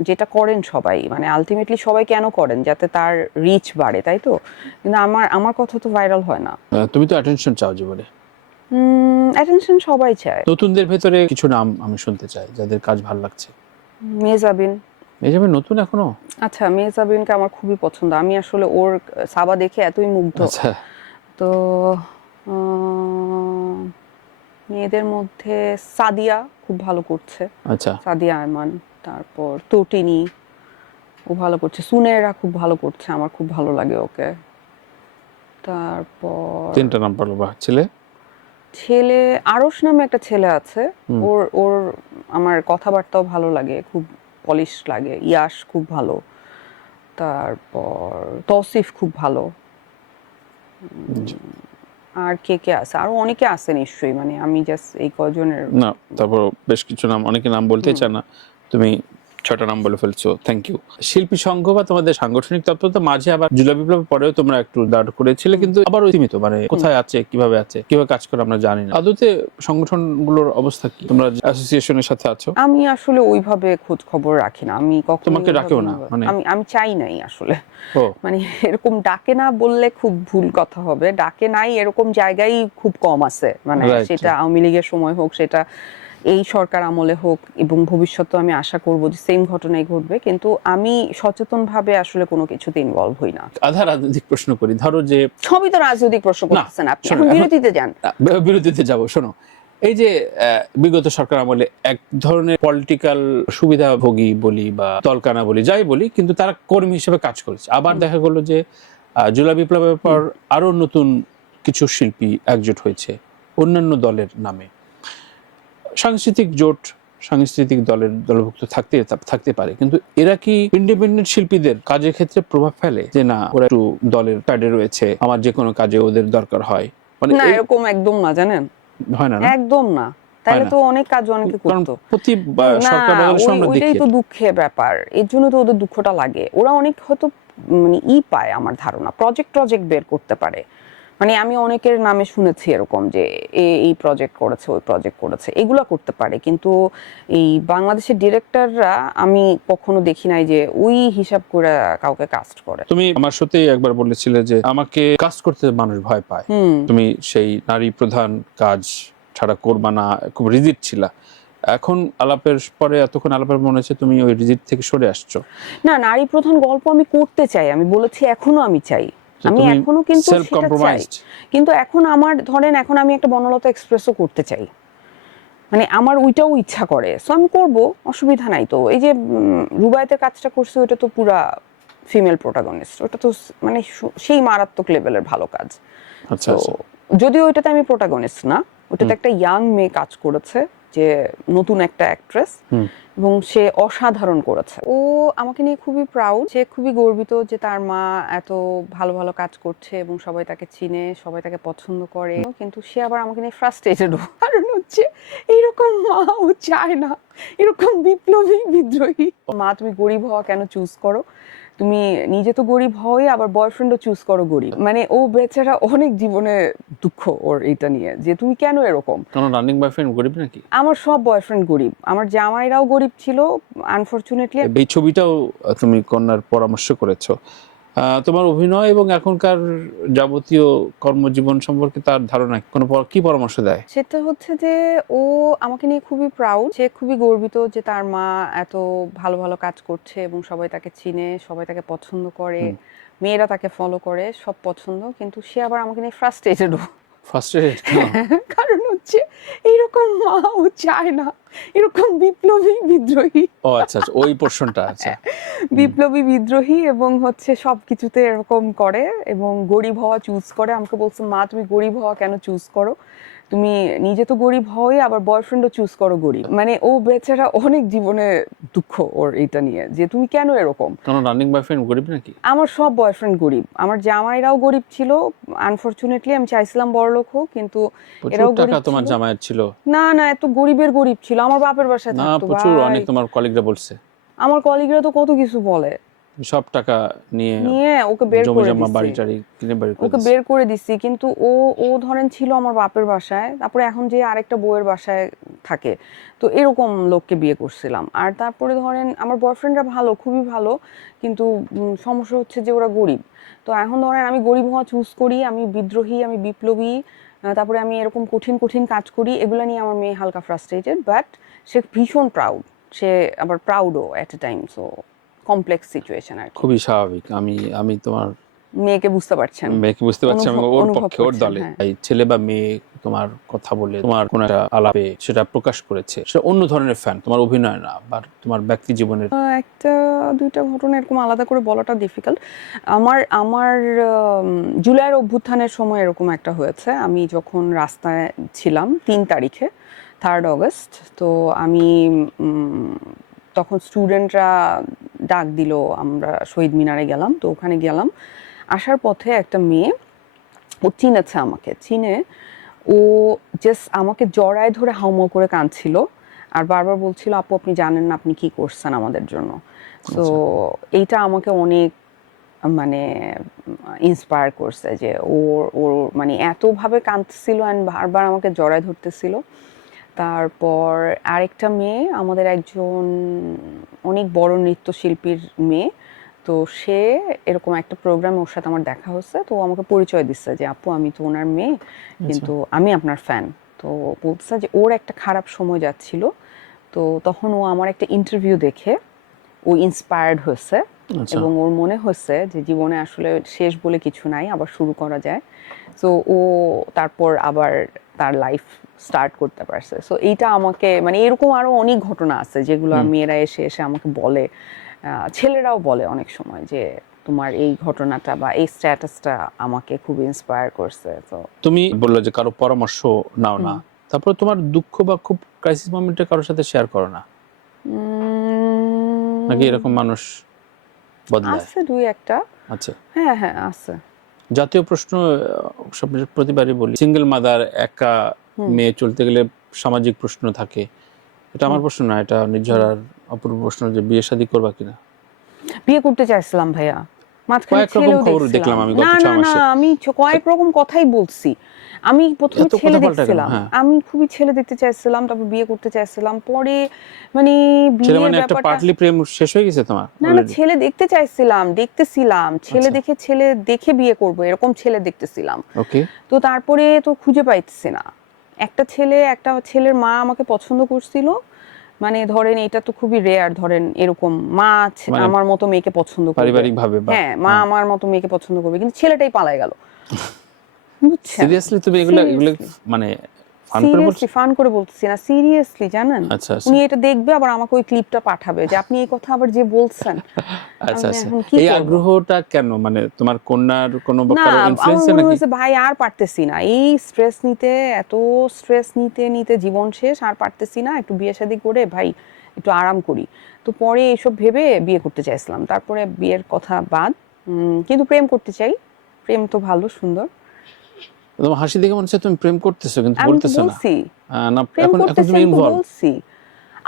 যেটা করেন সবাই। মানে আলটিমেটলি সবাই কেন করেন? যাতে তার রিচ বাড়ে, তাই তো? কিন্তু আমার কথা তো ভাইরাল হয় না। তুমি তো অ্যাটেনশন চাও জীবনে। অ্যাটেনশন সবাই চায়। নতুনদের ভেতরে কিছু নাম আমি শুনতে চাই যাদের কাজ ভালো লাগছে। মেহজাবিন। এই যাবে নতুন এখনো? আচ্ছা, মেহজাবিনকে আমার খুবই পছন্দ। আমি আসলে ওর সাবা দেখে এতই মুগ্ধ। আচ্ছা, তো আহ, মেয়েদের মধ্যে সাদিয়া খুব ভালো করছে। আচ্ছা, সাদিয়া আরমান। তারপর তটিনী, ও ভালো করছে। সুনেরা খুব ভালো করছে, আমার খুব ভালো লাগে ওকে। তারপর 3টা নাম পারলো, বাহ। ছেলে? ছেলে আরশ নামে একটা ছেলে আছে। ওর ওর আমার কথাবার্তাও ভালো লাগে, খুব পলিশ লাগে। ইয়াশ খুব ভালো। তারপর তৌসিফ খুব ভালো। আর কে কে আছে? আরো অনেকে আছে নিশ্চয়ই, মানে আমি জাস্ট এই কয়জনের। না, তারপর বেশ কিছু নাম, অনেকে নাম বলতে চায় না, তুমি 6টা নাম বলে ফেলছো, থ্যাংক ইউ। শিল্পী সংঘ বা তোমাদের সাংগঠনিক তৎপরতা মাঝে আবার জুলাই বিপ্লবের পরেও তোমরা একটু দাঁড় করেছিলে, কিন্তু আবার সীমিত, মানে কোথায় আছে, কিভাবে কাজ করে আমরা জানি না। আদতে সংগঠনগুলোর অবস্থা কি? তোমরা অ্যাসোসিয়েশনের সাথে আছো? আমি আসলে ওইভাবে খোঁজ খবর রাখি না, আমি কখনো তোমাকে ডাকেও না মানে? আমি চাই নাই আসলে। ও, মানে এরকম ডাকে না বললে খুব ভুল কথা হবে। ডাকে নাই এরকম জায়গায় খুব কম আছে, মানে Right. সেটা আওয়ামী লীগের সময় হোক, সেটা এই সরকার আমলে হোক, এবং ভবিষ্যতে আমি আশা করব যে সেম ঘটনাই ঘটবে, কিন্তু আমি সচেতনভাবে আসলে কোনো কিছুতে ইনভলভ হই না। আধা রাজনৈতিক প্রশ্ন করি, ধরো যে সবই তো রাজনৈতিক প্রশ্ন করতেছেন আপনি, এখন বিরতিতে যান। বিরতিতে যাব। শোনো, এই যে বিগত সরকার আমলে এক ধরনের পলিটিক্যাল সুবিধাভোগী বলি বা দলকানা বলি, যাই বলি, কিন্তু তারা কর্মী হিসেবে কাজ করেছে। আবার দেখা গেল যে জুলাই বিপ্লবের পর আরো নতুন কিছু শিল্পী একজোট হয়েছে অন্যান্য দলের নামে। সাংস্কৃতিক জোট, সাংস্কৃতিক দলের দলভুক্ত থাকতে পারে, কিন্তু এরা কি ইন্ডিপেন্ডেন্ট শিল্পীদের কাজের ক্ষেত্রে প্রভাব ফেলে যে না, ওরা একটু দলের প্যাডে রয়েছে, আমার যে কোনো কাজে ওদের দরকার হয়? মানে না, এরকম একদম না, জানেন, হয় না? একদম না। তাহলে তো অনেক কাজ অনেকে করতো। প্রতি সরকার বদলের সময় আমরা ওইটাই দেখি তো দুঃখের ব্যাপার, এর জন্য তো ওদের দুঃখটা লাগে। ওরা অনেক হয়তো মানে পায়, আমার ধারণা প্রজেক্ট বের করতে পারে। মানে আমি অনেকের নামে শুনেছি এরকম যে এই প্রজেক্ট করেছে, ওই প্রজেক্ট করেছে, এগুলা করতে পারে, কিন্তু এই বাংলাদেশের ডিরেক্টররা আমি কখনো দেখি নাই যে ওই হিসাব করে কাউকে কাস্ট করে। তুমি আমার সাথে একবার বলেছিলে যে আমাকে কাজ করতে মানুষ ভয় পায়, তুমি সেই নারী প্রধান কাজ ছাড়া করবা না, খুব রিজিড ছিলা। এখন আলাপের পরে, এতক্ষণ আলাপের মনে হচ্ছে তুমি ওই রিজিড থেকে সরে আসছো। না, নারী প্রধান গল্প আমি করতে চাই, আমি বলেছি এখনো আমি চাই, আমি এখনো কিন্তু সেটা চাই, কিন্তু এখন আমার ধরেন এখন আমি একটা বনলতা এক্সপ্রেসও করতে চাই, মানে আমার ওইটাও ইচ্ছা করে, সো আমি করব, অসুবিধা নাই তো। এই যে রুবায়েতের কাজটা করছে, ওটা তো পুরা ফিমেল প্রোটাগনিস্ট, ওটা তো মানে সেই মারাত্মক লেভেলের ভালো কাজ। আচ্ছা, যদিও ওইটাতে আমি প্রোটাগনিস্ট না, ওটাতে একটা ইয়াং মেয়ে কাজ করেছে, যে নতুন একটা অ্যাক্ট্রেস, এবং সে অসাধারণ করেছে। ও আমাকে নিয়ে খুবই প্রাউড, সে খুবই গর্বিত যে তার মা এত ভালো ভালো কাজ করছে এবং সবাই তাকে চিনে, সবাই তাকে পছন্দ করে, কিন্তু সে আবার আমাকে নিয়ে ফ্রাস্ট্রেটেড। কারণ হচ্ছে এইরকম মা ও চায় না, এরকম বিপ্লবী বিদ্রোহী মা। তুমি গরিব হওয়া কেন চুজ করো? তুমি নিজে তো গরিব হওয়াই, আবার বয়ফ্রেন্ডও চুজ করো গরিব। মানে ও বেচারা অনেক জীবনে দুঃখ ওর এটা নিয়ে, যে তুমি কেন এরকম। কোনো রানিং বয়ফ্রেন্ড গরিব নাকি? আমার সব বয়ফ্রেন্ড গরিব, আমার জামাইরাও গরিব ছিল আনফরচুনেটলি। এই ছবিটাও তুমি কন্যার পরামর্শ করেছো। তোমার অভিনয় এবং এখনকার যাবতীয় কর্মজীবন সম্পর্কে তার ধারণা কোনো কি পরামর্শ দেয়? সেটা হচ্ছে যে ও আমাকে নিয়ে খুবই প্রাউড, সে খুবই গর্বিত যে তার মা এত ভালো ভালো কাজ করছে এবং সবাই তাকে চিনে, সবাই তাকে পছন্দ করে, মেয়েরা তাকে ফলো করে, সব পছন্দ, কিন্তু সে আবার আমাকে নিয়ে ফ্রাস্ট্রেটেড। কারণ হচ্ছে এইরকম মা ও চায় না, এরকম বিপ্লবী বিদ্রোহী। ও আচ্ছা, ওই পোরশনটা। আচ্ছা, বিপ্লবী বিদ্রোহী এবং হচ্ছে সবকিছুতে এরকম করে এবং গরিব হওয়া চুজ করে। আমাকে বলছে, মা তুমি গরিব হওয়া কেন চুজ করো? তুমি নিজে তো গরিব হওয়াই, আবার বয়ফ্রেন্ডও চুজ করো গরিব। মানে ও বেচারা অনেক জীবনে দুঃখ ওর এটা নিয়ে, যে তুমি কেন এরকম। কোনো রানিং বয়ফ্রেন্ড গরিব নাকি? আমার সব বয়ফ্রেন্ড গরিব, আমার জামাইরাও গরিব ছিল আনফরচুনেটলি। আমি চাইছিলাম বড়লোক হোক, কিন্তু এরাও গরিব ছিল। তোমার জামাইয়ের ছিল? না না, এত গরিবের গরিব ছিল, আমার বাপের বাসায় থাকতো। প্রচুর, অনেক তোমার কলিগরা বলছে। আমার কলিগরা তো কত কিছু বলে, সব টাকা নিয়ে ওকে বের করে ওকে বের করে দিছি, কিন্তু ও ধরেন ছিল আমার বাপের বাসায়, তারপরে এখন যে আরেকটা বউয়ের বাসায় থাকে, তো এরকম লোককে বিয়ে করছিলাম। আর তারপরে ধরেন আমার বয়ফ্রেন্ডরা ভালো, খুবই ভালো, কিন্তু সমস্যা হচ্ছে যে ওরা গরিব। তো এখন ধরেন আমি গরিব হওয়া চুজ করি, আমি বিদ্রোহী, আমি বিপ্লবী, তারপরে আমি এরকম কঠিন কঠিন কাজ করি, এগুলো নিয়ে আমার মেয়ে হালকা ফ্রাস্ট্রেটেড, বাট সে ভীষণ প্রাউড, সে আবার প্রাউডও at a time. So complex situation আর কি। খুবই স্বাভাবিক। আমি তোমার মেয়েকে বুঝতে পারছেন, মেয়েকে বুঝতে পারছি, আমি ওর অনুভব পক্ষে, ওর করছেন, দলে। হ্যাঁ। এই ছেলে বা মেয়ে তোমার কথা বলে, তোমার কোনো একটা আলাপে সেটা প্রকাশ করেছে, সেটা অন্য ধরনের ফ্যান, তোমার অভিনয় না বা তোমার ব্যক্তি জীবনের। একটা দুইটা ঘটনা এরকম আলাদা করে বলাটা ডিফিকাল্ট। আমার আমার জুলাইয়ের অভ্যুত্থানের সময় এরকম একটা হয়েছে। আমি যখন রাস্তায় ছিলাম 3 তারিখে, 3rd অগস্ট, তো আমি তখন স্টুডেন্টরা ডাক দিল, আমরা শহীদ মিনারে গেলাম। তো ওখানে গেলাম, আসার পথে একটা মেয়ে, ও চিনেছে আমাকে, চিনে ও জাস্ট আমাকে জড়ায় ধরে হাউমাউ করে কাঁদছিল আর বারবার বলছিল, আপু আপনি জানেন না আপনি কি করছেন আমাদের জন্য। তো এইটা আমাকে অনেক মানে ইন্সপায়ার করছে, যে ওর ওর মানে এতভাবে কাঁদছিল অ্যান্ড বারবার আমাকে জড়ায় ধরতেছিল। তারপর আরেকটা মেয়ে, আমাদের একজন অনেক বড় নৃত্যশিল্পীর মেয়ে, তো সে এরকম একটা প্রোগ্রামে ওর সাথে আমার দেখা হচ্ছে, তো ও আমাকে পরিচয় দিচ্ছে যে আপু আমি তো ওনার মেয়ে, কিন্তু আমি আপনার ফ্যান। তো বলছে যে ওর একটা খারাপ সময় যাচ্ছিল, তো তখন ও আমার একটা ইন্টারভিউ দেখে ও ইন্সপায়ার্ড হয়েছে এবং ওর মনে হচ্ছে যে জীবনে আসলে শেষ বলে কিছু নাই, আবার শুরু করা যায়। তো ও তারপর আবার তার লাইফ স্টার্ট করতে পারছে। সো এইটা আমাকে মানে এরকম আরো অনেক ঘটনা আছে যেগুলো মেয়েরা এসে এসে আমাকে বলে, ছেলেরাও বলে অনেক সময় যে তোমার এই ঘটনাটা বা এই স্ট্যাটাসটা আমাকে খুব ইন্সপায়ার করছে। তো তুমি বললে যে কারো পরামর্শ নাও না, তারপর তোমার দুঃখ বা খুব ক্রাইসিস মোমেন্টে কারোর সাথে শেয়ার করো না, নাকি এরকম মানুষ বদলায়? আছে দুই একটা। আচ্ছা, হ্যাঁ হ্যাঁ আছে। জাতীয় প্রশ্ন সব প্রতিবারই বলি, সিঙ্গেল মাদার, একা মেয়ে চলতে গেলে সামাজিক প্রশ্ন থাকে। এটা আমার প্রশ্ন না, এটা নির্ঝরার অপূর্ব প্রশ্ন যে বিয়ে শাদী করবা কিনা। বিয়ে করতে চাইছিলাম ভাইয়া, মাঝখানে কয়েক রকম ছেলেও খবর দেখছিলাম। দেখলাম আমি গত না 6 না না, মাসে। আমি কয়েক রকম কথাই বলছি। আমি প্রথমে এত ছেলে কথা পাল্টায় কেন? দেখছিলাম, হ্যাঁ, আমি খুবই ছেলে দেখতে চাইছিলাম, তারপর বিয়ে করতে চাইছিলাম, পরে মানে ছেলে বিয়ের মানে একটা ব্যাপারটা, পার্টলি প্রেম শেষ হয়ে গেছে তোমার না না অলরেডি? ছেলে দেখতে চাইছিলাম, দেখতেছিলাম, ছেলে আচ্ছা, দেখে ছেলে দেখে বিয়ে করব এরকম ছেলে দেখতেছিলাম। ওকে। তো তারপরে তো খুঁজে পাইতেছি না। একটা ছেলের মা আমাকে পছন্দ করছিল, মানে ধরেন এটা তো খুবই রেয়ার, ধরেন এরকম মা মানে আমার মতো মেয়েকে পছন্দ করবে, পারিবারিক ভাবে বা হ্যাঁ মা আমার মতো মেয়েকে পছন্দ করবে, কিন্তু ছেলেটাই পালায় গেল, বুঝছেন? সিরিয়াসলি তুমি এগুলো মানে ফান করে বলছো? সিরিয়াসলি ফান করে বলতেছি না, সিরিয়াসলি জানেন। আচ্ছা আচ্ছা উনি এটা দেখবে আবার আমাকে ওই ক্লিপটা পাঠাবে যে আপনি এই কথা আবার যে বলছেন। আচ্ছা আমি আচ্ছা, এখন কি এই করব? আগ্রহটা কেন? মানে তোমার কন্যার কোনো বা না কারো আমার ইনফ্লুয়েন্সে মনে নাকি? হয়েছে ভাই আর পারতেছি না, এই স্ট্রেস নিতে, এত স্ট্রেস নিতে নিতে জীবন শেষ, আর পারতেছি না, একটু বিয়ে শাদী করে ভাই একটু আরাম করি। তো পরে এইসব ভেবে বিয়ে করতে চাইছিলাম, তারপরে বিয়ের কথা বাদ, কিন্তু প্রেম করতে চাই, প্রেম তো ভালো সুন্দর। তোমার হাসি দেখে মনে হচ্ছে তুমি প্রেম করতেছো কিন্তু আমি তো বলতেছো না। বলছি না, প্রেম এখন করতেছি, তুমি আমি তো ইনভলভ। বলছি।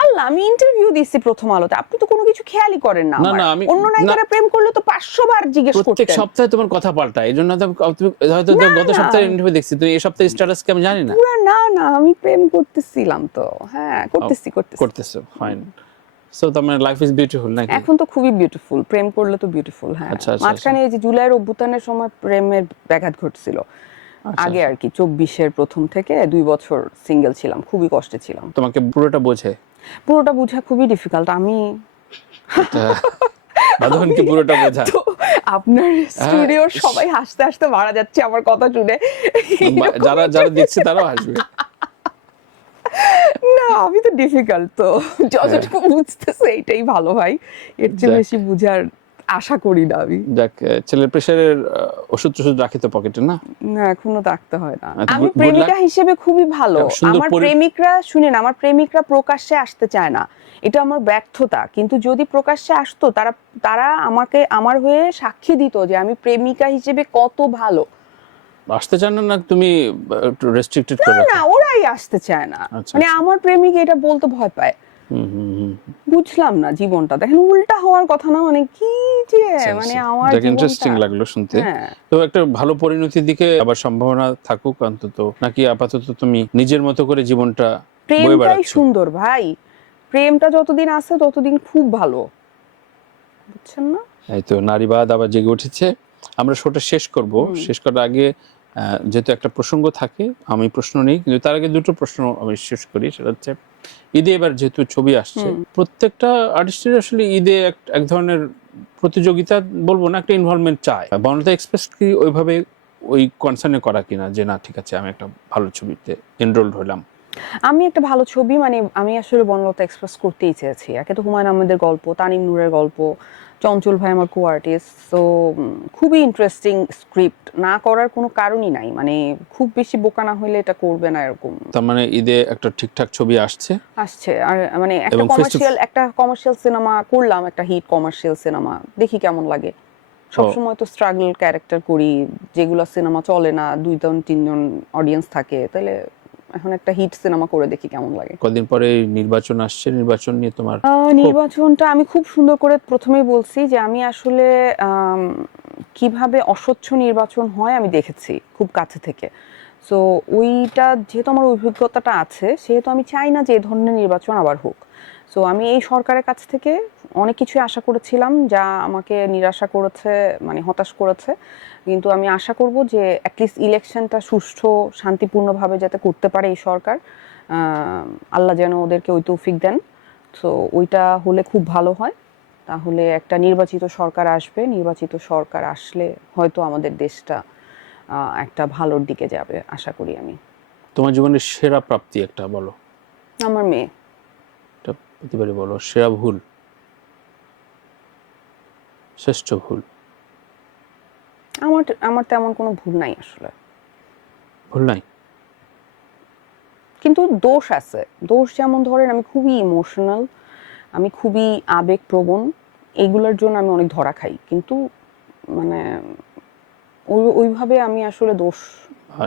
আল্লাহ, আমি ইন্টারভিউ দিচ্ছি প্রথম আলোতে, আপনি তো কোনো কিছু খেয়ালই করেন না। না আমার না, আমি অন্য নায়িকারা প্রেম করলে তো 500 বার জিজ্ঞেস প্রত্যেক করতেন। সপ্তাহে তোমার কথা পাল্টায়, এই জন্য তুমি হয়তো না গত না সপ্তাহে ইন্টারভিউ দেখছি, তুমি এই সপ্তাহে স্ট্যাটাস কি আমি জানি না। পুরা না না, আমি প্রেম করতেছিলাম তো, হ্যাঁ করতেছি করতেছো, ফাইন। সো তোমার লাইফ ইজ বিউটিফুল নাকি? এখন তো খুবই বিউটিফুল, প্রেম করলে তো বিউটিফুল। হ্যাঁ, আচ্ছা আচ্ছা, মাঝখানে এই যে জুলাইয়ের অভ্যুত্থানের সময় প্রেমের ব্যাঘাত ঘটছিল। আচ্ছা আগে আর কি 24-এর প্রথম থেকে 2 বছর সিঙ্গেল ছিলাম, খুবই কষ্টে ছিলাম। তোমাকে পুরোটা বোঝে? পুরোটা বোঝা খুবই ডিফিকাল্ট। আমি বাঁধনকে পুরোটা বোঝা? তো আপনার স্টুডিওর সবাই হাসতে হাসতে মারা যাচ্ছে আমার কথা শুনে। যারা যারা দেখছে তারাও হাসবে। না আমি তো ডিফিকাল্ট, তো যতটুকু বুঝতেছে এটাই ভালো ভাই, এর চেয়ে যাক। বেশি বুঝার আশা করি না আমি। যাক, ছেলের প্রেশারের ওষুধ টষুধ রাখি তো পকেটে না? না এখনো রাখতে হয় না। আচ্ছা, আমি good প্রেমিকা luck. হিসেবে খুবই ভালো। সুন্দর আমার প্রেমিকরা শুনেন, আমার প্রেমিকরা প্রকাশ্যে আসতে চায় না, এটা আমার ব্যর্থতা। কিন্তু যদি প্রকাশ্যে আসতো, তারা তারা আমাকে আমার হয়ে সাক্ষী দিত যে আমি প্রেমিকা হিসেবে কত ভালো। আসতে চান না, না তুমি একটু রেস্ট্রিক্টেড করে না রাখো? না, ওরাই আসতে চায় না, আচ্ছা, মানে আচ্ছা। আমার প্রেমিক এটা বলতে ভয় পায়। বুঝলাম না জীবনটা, দেখেন উল্টা হওয়ার কথা না, মানে কি যে মানে আমার জীবনটা ইন্টারেস্টিং লাগলো শুনতে। হ্যাঁ। তো একটা ভালো পরিণতির দিকে আবার সম্ভাবনা থাকুক অন্তত, নাকি আপাতত তুমি নিজের মতো করে জীবনটা বয়ে প্রেমটাই বেড়াচ্ছ? সুন্দর ভাই, প্রেমটা যতদিন আছে ততদিন খুব ভালো, বুঝছেন না? এই তো নারীবাদ আবার জেগে উঠেছে। আমরা শোটা শেষ করব, শেষ করার আগে যেহেতু একটা প্রসঙ্গ থাকে আমি প্রশ্ন নেই, কিন্তু তার আগে দুটো প্রশ্ন আমি শেষ করি। সেটা হচ্ছে ঈদে এবার যেহেতু ছবি আসছে, প্রত্যেকটা আর্টিস্টের আসলে ঈদে এক ধরনের প্রতিযোগিতা বলবো না, একটা ইনভলভমেন্ট চায়। বনলতা এক্সপ্রেস কি ওইভাবে ওই কনসার্নে করা কিনা যে না ঠিক আছে আমি একটা ভালো ছবিতে এনরোলড হলাম? আমি একটা ভালো ছবি, মানে আমি আসলে বনলতা এক্সপ্রেস করতেই চেয়েছি। একে তো হুমায়ুন আহমেদের গল্প, তানিম নূরের গল্প, চঞ্চল ভাই আমার কো আর্টিস্ট, তো খুবই ইন্টারেস্টিং স্ক্রিপ্ট, না করার কোনো কারণই নাই। মানে খুব বেশি বোকা না হইলে এটা করবে না এরকম। তার মানে ঈদে একটা ঠিকঠাক ছবি আসছে। আর মানে একটা কমার্শিয়াল সিনেমা করলাম, একটা হিট কমার্শিয়াল সিনেমা, দেখি কেমন লাগে। সবসময় তো স্ট্রাগল ক্যারেক্টার করি, যেগুলো সিনেমা চলে না, 2-3 জন অডিয়েন্স থাকে, তাহলে এখন একটা হিট সিনেমা করে দেখি কেমন লাগে। কদিন পরে নির্বাচন আসছে, নির্বাচন নিয়ে তোমার নির্বাচনটা আমি খুব সুন্দর করে প্রথমেই বলছি যে আমি আসলে কিভাবে অস্বচ্ছ নির্বাচন হয় আমি দেখেছি খুব কাছে থেকে। সো ওইটা যেহেতু আমার অভিজ্ঞতাটা আছে, সেহেতু আমি চাই না যে এই ধরনের নির্বাচন আবার হোক। সো আমি এই সরকারের কাছ থেকে অনেক কিছুই আশা করেছিলাম, যা আমাকে নিরাশা করেছে, মানে হতাশ করেছে। কিন্তু আমি আশা করব যে অ্যাটলিস্ট ইলেকশনটা সুষ্ঠু শান্তিপূর্ণভাবে যাতে করতে পারে এই সরকার। আল্লাহ যেন ওদেরকে ওই তৌফিক দেন। তো ওইটা হলে খুব ভালো হয়। তাহলে একটা নির্বাচিত সরকার আসবে, নির্বাচিত সরকার আসলে হয়তো আমাদের দেশটা একটা ভালোর দিকে যাবে আশা করি আমি। তোমার জীবনের সেরা প্রাপ্তি একটা বলো। আমার মেয়ে। এটা প্রতিবারই বলো, সেরা ভুল, শ্রেষ্ঠ ভুল? আমার তেমন কোনো ভুল নাই আসলে। ভুল নাই? কিন্তু দোষ আছে। দোষ যেমন ধরেন আমি খুবই ইমোশনাল, আমি খুবই আবেগপ্রবণ, এইগুলোর জন্য আমি অনেক ধরা খাই। কিন্তু মানে ওইভাবে আমি আসলে দোষ,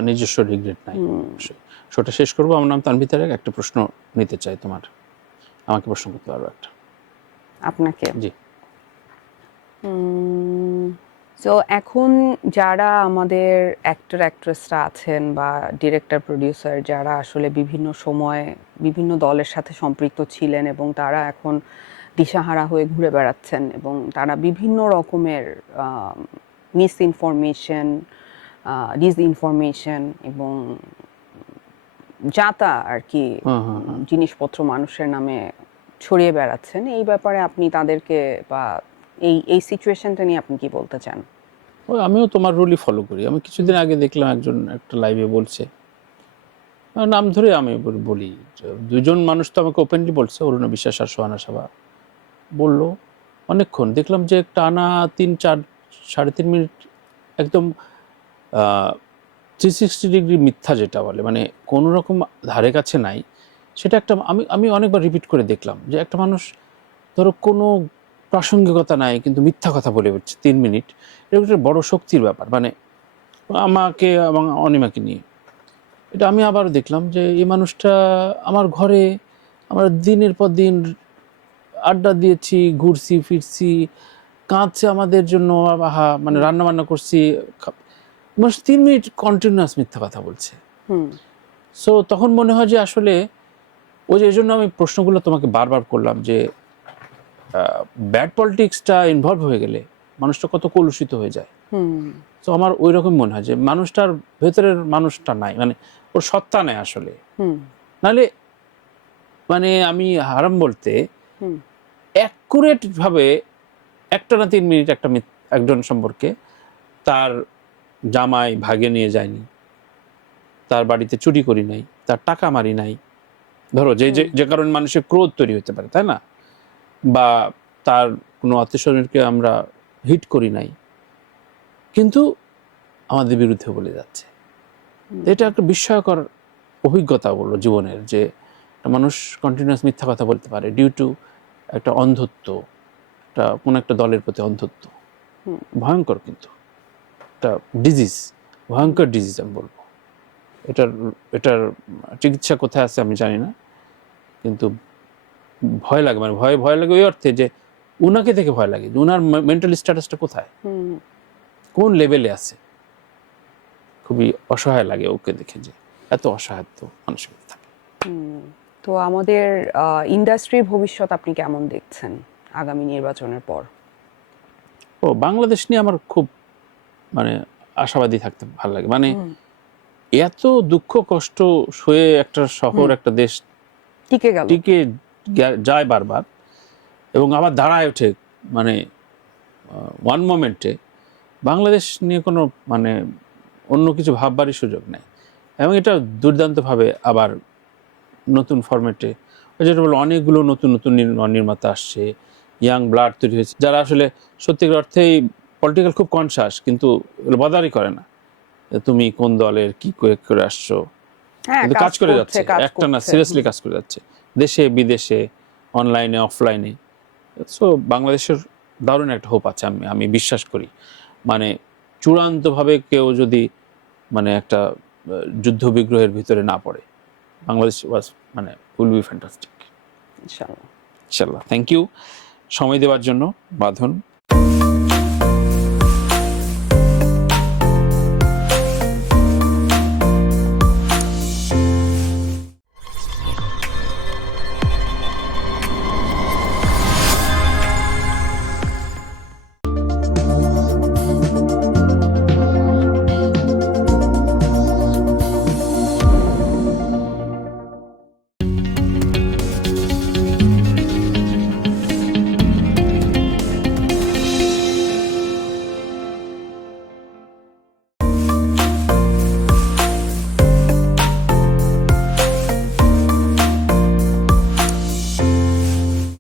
নিজস্ব রিগ্রেট নাই। শোটা শেষ করবো। আমার নাম তানভীর তারেক। একটা প্রশ্ন নিতে চাই তোমার, আমাকে প্রশ্ন করতে পারবো একটা? আপনাকে? জি। তো এখন যারা আমাদের অ্যাক্টর অ্যাক্ট্রেসরা আছেন বা ডিরেক্টর প্রডিউসার, যারা আসলে বিভিন্ন সময় বিভিন্ন দলের সাথে সম্পৃক্ত ছিলেন এবং তারা এখন দিশাহারা হয়ে ঘুরে বেড়াচ্ছেন, এবং তারা বিভিন্ন রকমের মিস ইনফরমেশন, ডিসইনফরমেশন এবং যাতা আর কি জিনিসপত্র মানুষের নামে ছড়িয়ে বেড়াচ্ছেন, এই ব্যাপারে আপনি তাদেরকে বা এই সিচুয়েশনটা নিয়ে আপনি কি বলতে চান? আমিও তোমার রুলই ফলো করি। আমি কিছুদিন আগে দেখলাম একজন একটা লাইভে বলছে, নাম ধরে আমি বলি, দুজন মানুষ তো আমাকে ওপেনলি বলছে, অরুণা বিশ্বাস আর সোহানা সাবা বললো অনেকক্ষণ। দেখলাম যে টানা 3-4-3.5 মিনিট একদম 360 ডিগ্রি মিথ্যা, যেটা বলে মানে কোনো রকম ধারে কাছে নাই। সেটা একটা আমি অনেকবার রিপিট করে দেখলাম যে একটা মানুষ ধরো কোনো প্রাসঙ্গিকতা নাই কিন্তু মিথ্যা কথা বলে হচ্ছে 3 মিনিট। এটা একটা বড় শক্তির ব্যাপার, মানে আমাকে এবং অনিমাকে নিয়ে। এটা আমি আবার দেখলাম যে এই মানুষটা আমার ঘরে, আমরা দিনের পর দিন আড্ডা দিয়েছি, ঘুরছি ফিরছি, কাঁদছে আমাদের জন্য, মানে রান্না বান্না করছি, মানুষ 3 মিনিট কন্টিনিউয়াস মিথ্যা কথা বলছে। সো তখন মনে হয় যে আসলে ওই যে এই জন্য আমি প্রশ্নগুলো তোমাকে বারবার করলাম যে ব্যাড পলিটিক্সটা ইনভলভ হয়ে গেলে মানুষটা কত কলুষিত হয়ে যায়। তো আমার ওই রকম মনে হয় যে মানুষটার ভেতরের মানুষটা নাই, মানে ওর সত্তা নেই আসলে। নাহলে মানে আমি হারাম বলতে অ্যাকুরেট ভাবে একটানা 3 মিনিট একজন সম্পর্কে, তার জামাই ভাগে নিয়ে যায়নি, তার বাড়িতে চুরি করি নাই, তার টাকা মারি নাই, ধরো যে কারণে মানুষের ক্রোধ তৈরি হতে পারে, তাই না, বা তার কোনো আত্মীয়স্বজনকে আমরা হিট করি নাই, কিন্তু আমাদের বিরুদ্ধে বলে যাচ্ছে। এটা একটা বিস্ময়কর অভিজ্ঞতা বললো জীবনের, যে মানুষ কন্টিনিউয়াস মিথ্যা কথা বলতে পারে ডিউ টু একটা অন্ধত্ব, কোনো একটা দলের প্রতি অন্ধত্ব। ভয়ঙ্কর, কিন্তু একটা ডিজিজ, ভয়ঙ্কর ডিজিজ আমি বলবো। এটার চিকিৎসা কোথায় আছে আমি জানি না, কিন্তু ভয় লাগে, মানে ভয় লাগে ওই অর্থে যে উনাকে দেখে ভয় লাগে, উনার মেন্টাল স্ট্যাটাসটা কোথায়, কোন লেভেলে আছে। খুবই অসহায় লাগে ওকে দেখে, যে এত অসহায়ত্ব মানুষের থাকে। তো আমাদের ইন্ডাস্ট্রির ভবিষ্যৎ আপনি কেমন দেখছেন আগামী নির্বাচনের পর? বাংলাদেশ নিয়ে আমার খুব মানে আশাবাদী থাকতে ভালো লাগে। মানে এত দুঃখ কষ্ট সয়ে একটা শহর একটা দেশ টিকে যায় বারবার এবং আবার দাঁড়ায় ওঠে, মানে ওয়ান মোমেন্টে বাংলাদেশ নিয়ে কোনো মানে অন্য কিছু ভাববারই সুযোগ নেই। এবং এটা দুর্দান্তভাবে আবার নতুন ফরম্যাটে, যেটা বলো অনেকগুলো নতুন নতুন নির্মাতা আসছে, ইয়াং ব্লাড তৈরি হয়েছে, যারা আসলে সত্যিকার অর্থেই পলিটিক্যাল খুব কনসাস, কিন্তু বদারই করে না তুমি কোন দলের কি করে আসছো, কিন্তু কাজ করে যাচ্ছে, একটা না সিরিয়াসলি কাজ করে যাচ্ছে দেশে বিদেশে, অনলাইনে অফলাইনে। সো বাংলাদেশের দারুণ একটা হোপ আছে, আমি বিশ্বাস করি। মানে চূড়ান্তভাবে কেউ যদি মানে একটা যুদ্ধ বিগ্রহের ভিতরে না পড়ে, বাংলাদেশ মানে উইল বি ফ্যান্টাস্টিক ইনশাআল্লাহ। থ্যাংক ইউ সময় দেওয়ার জন্য বাঁধন।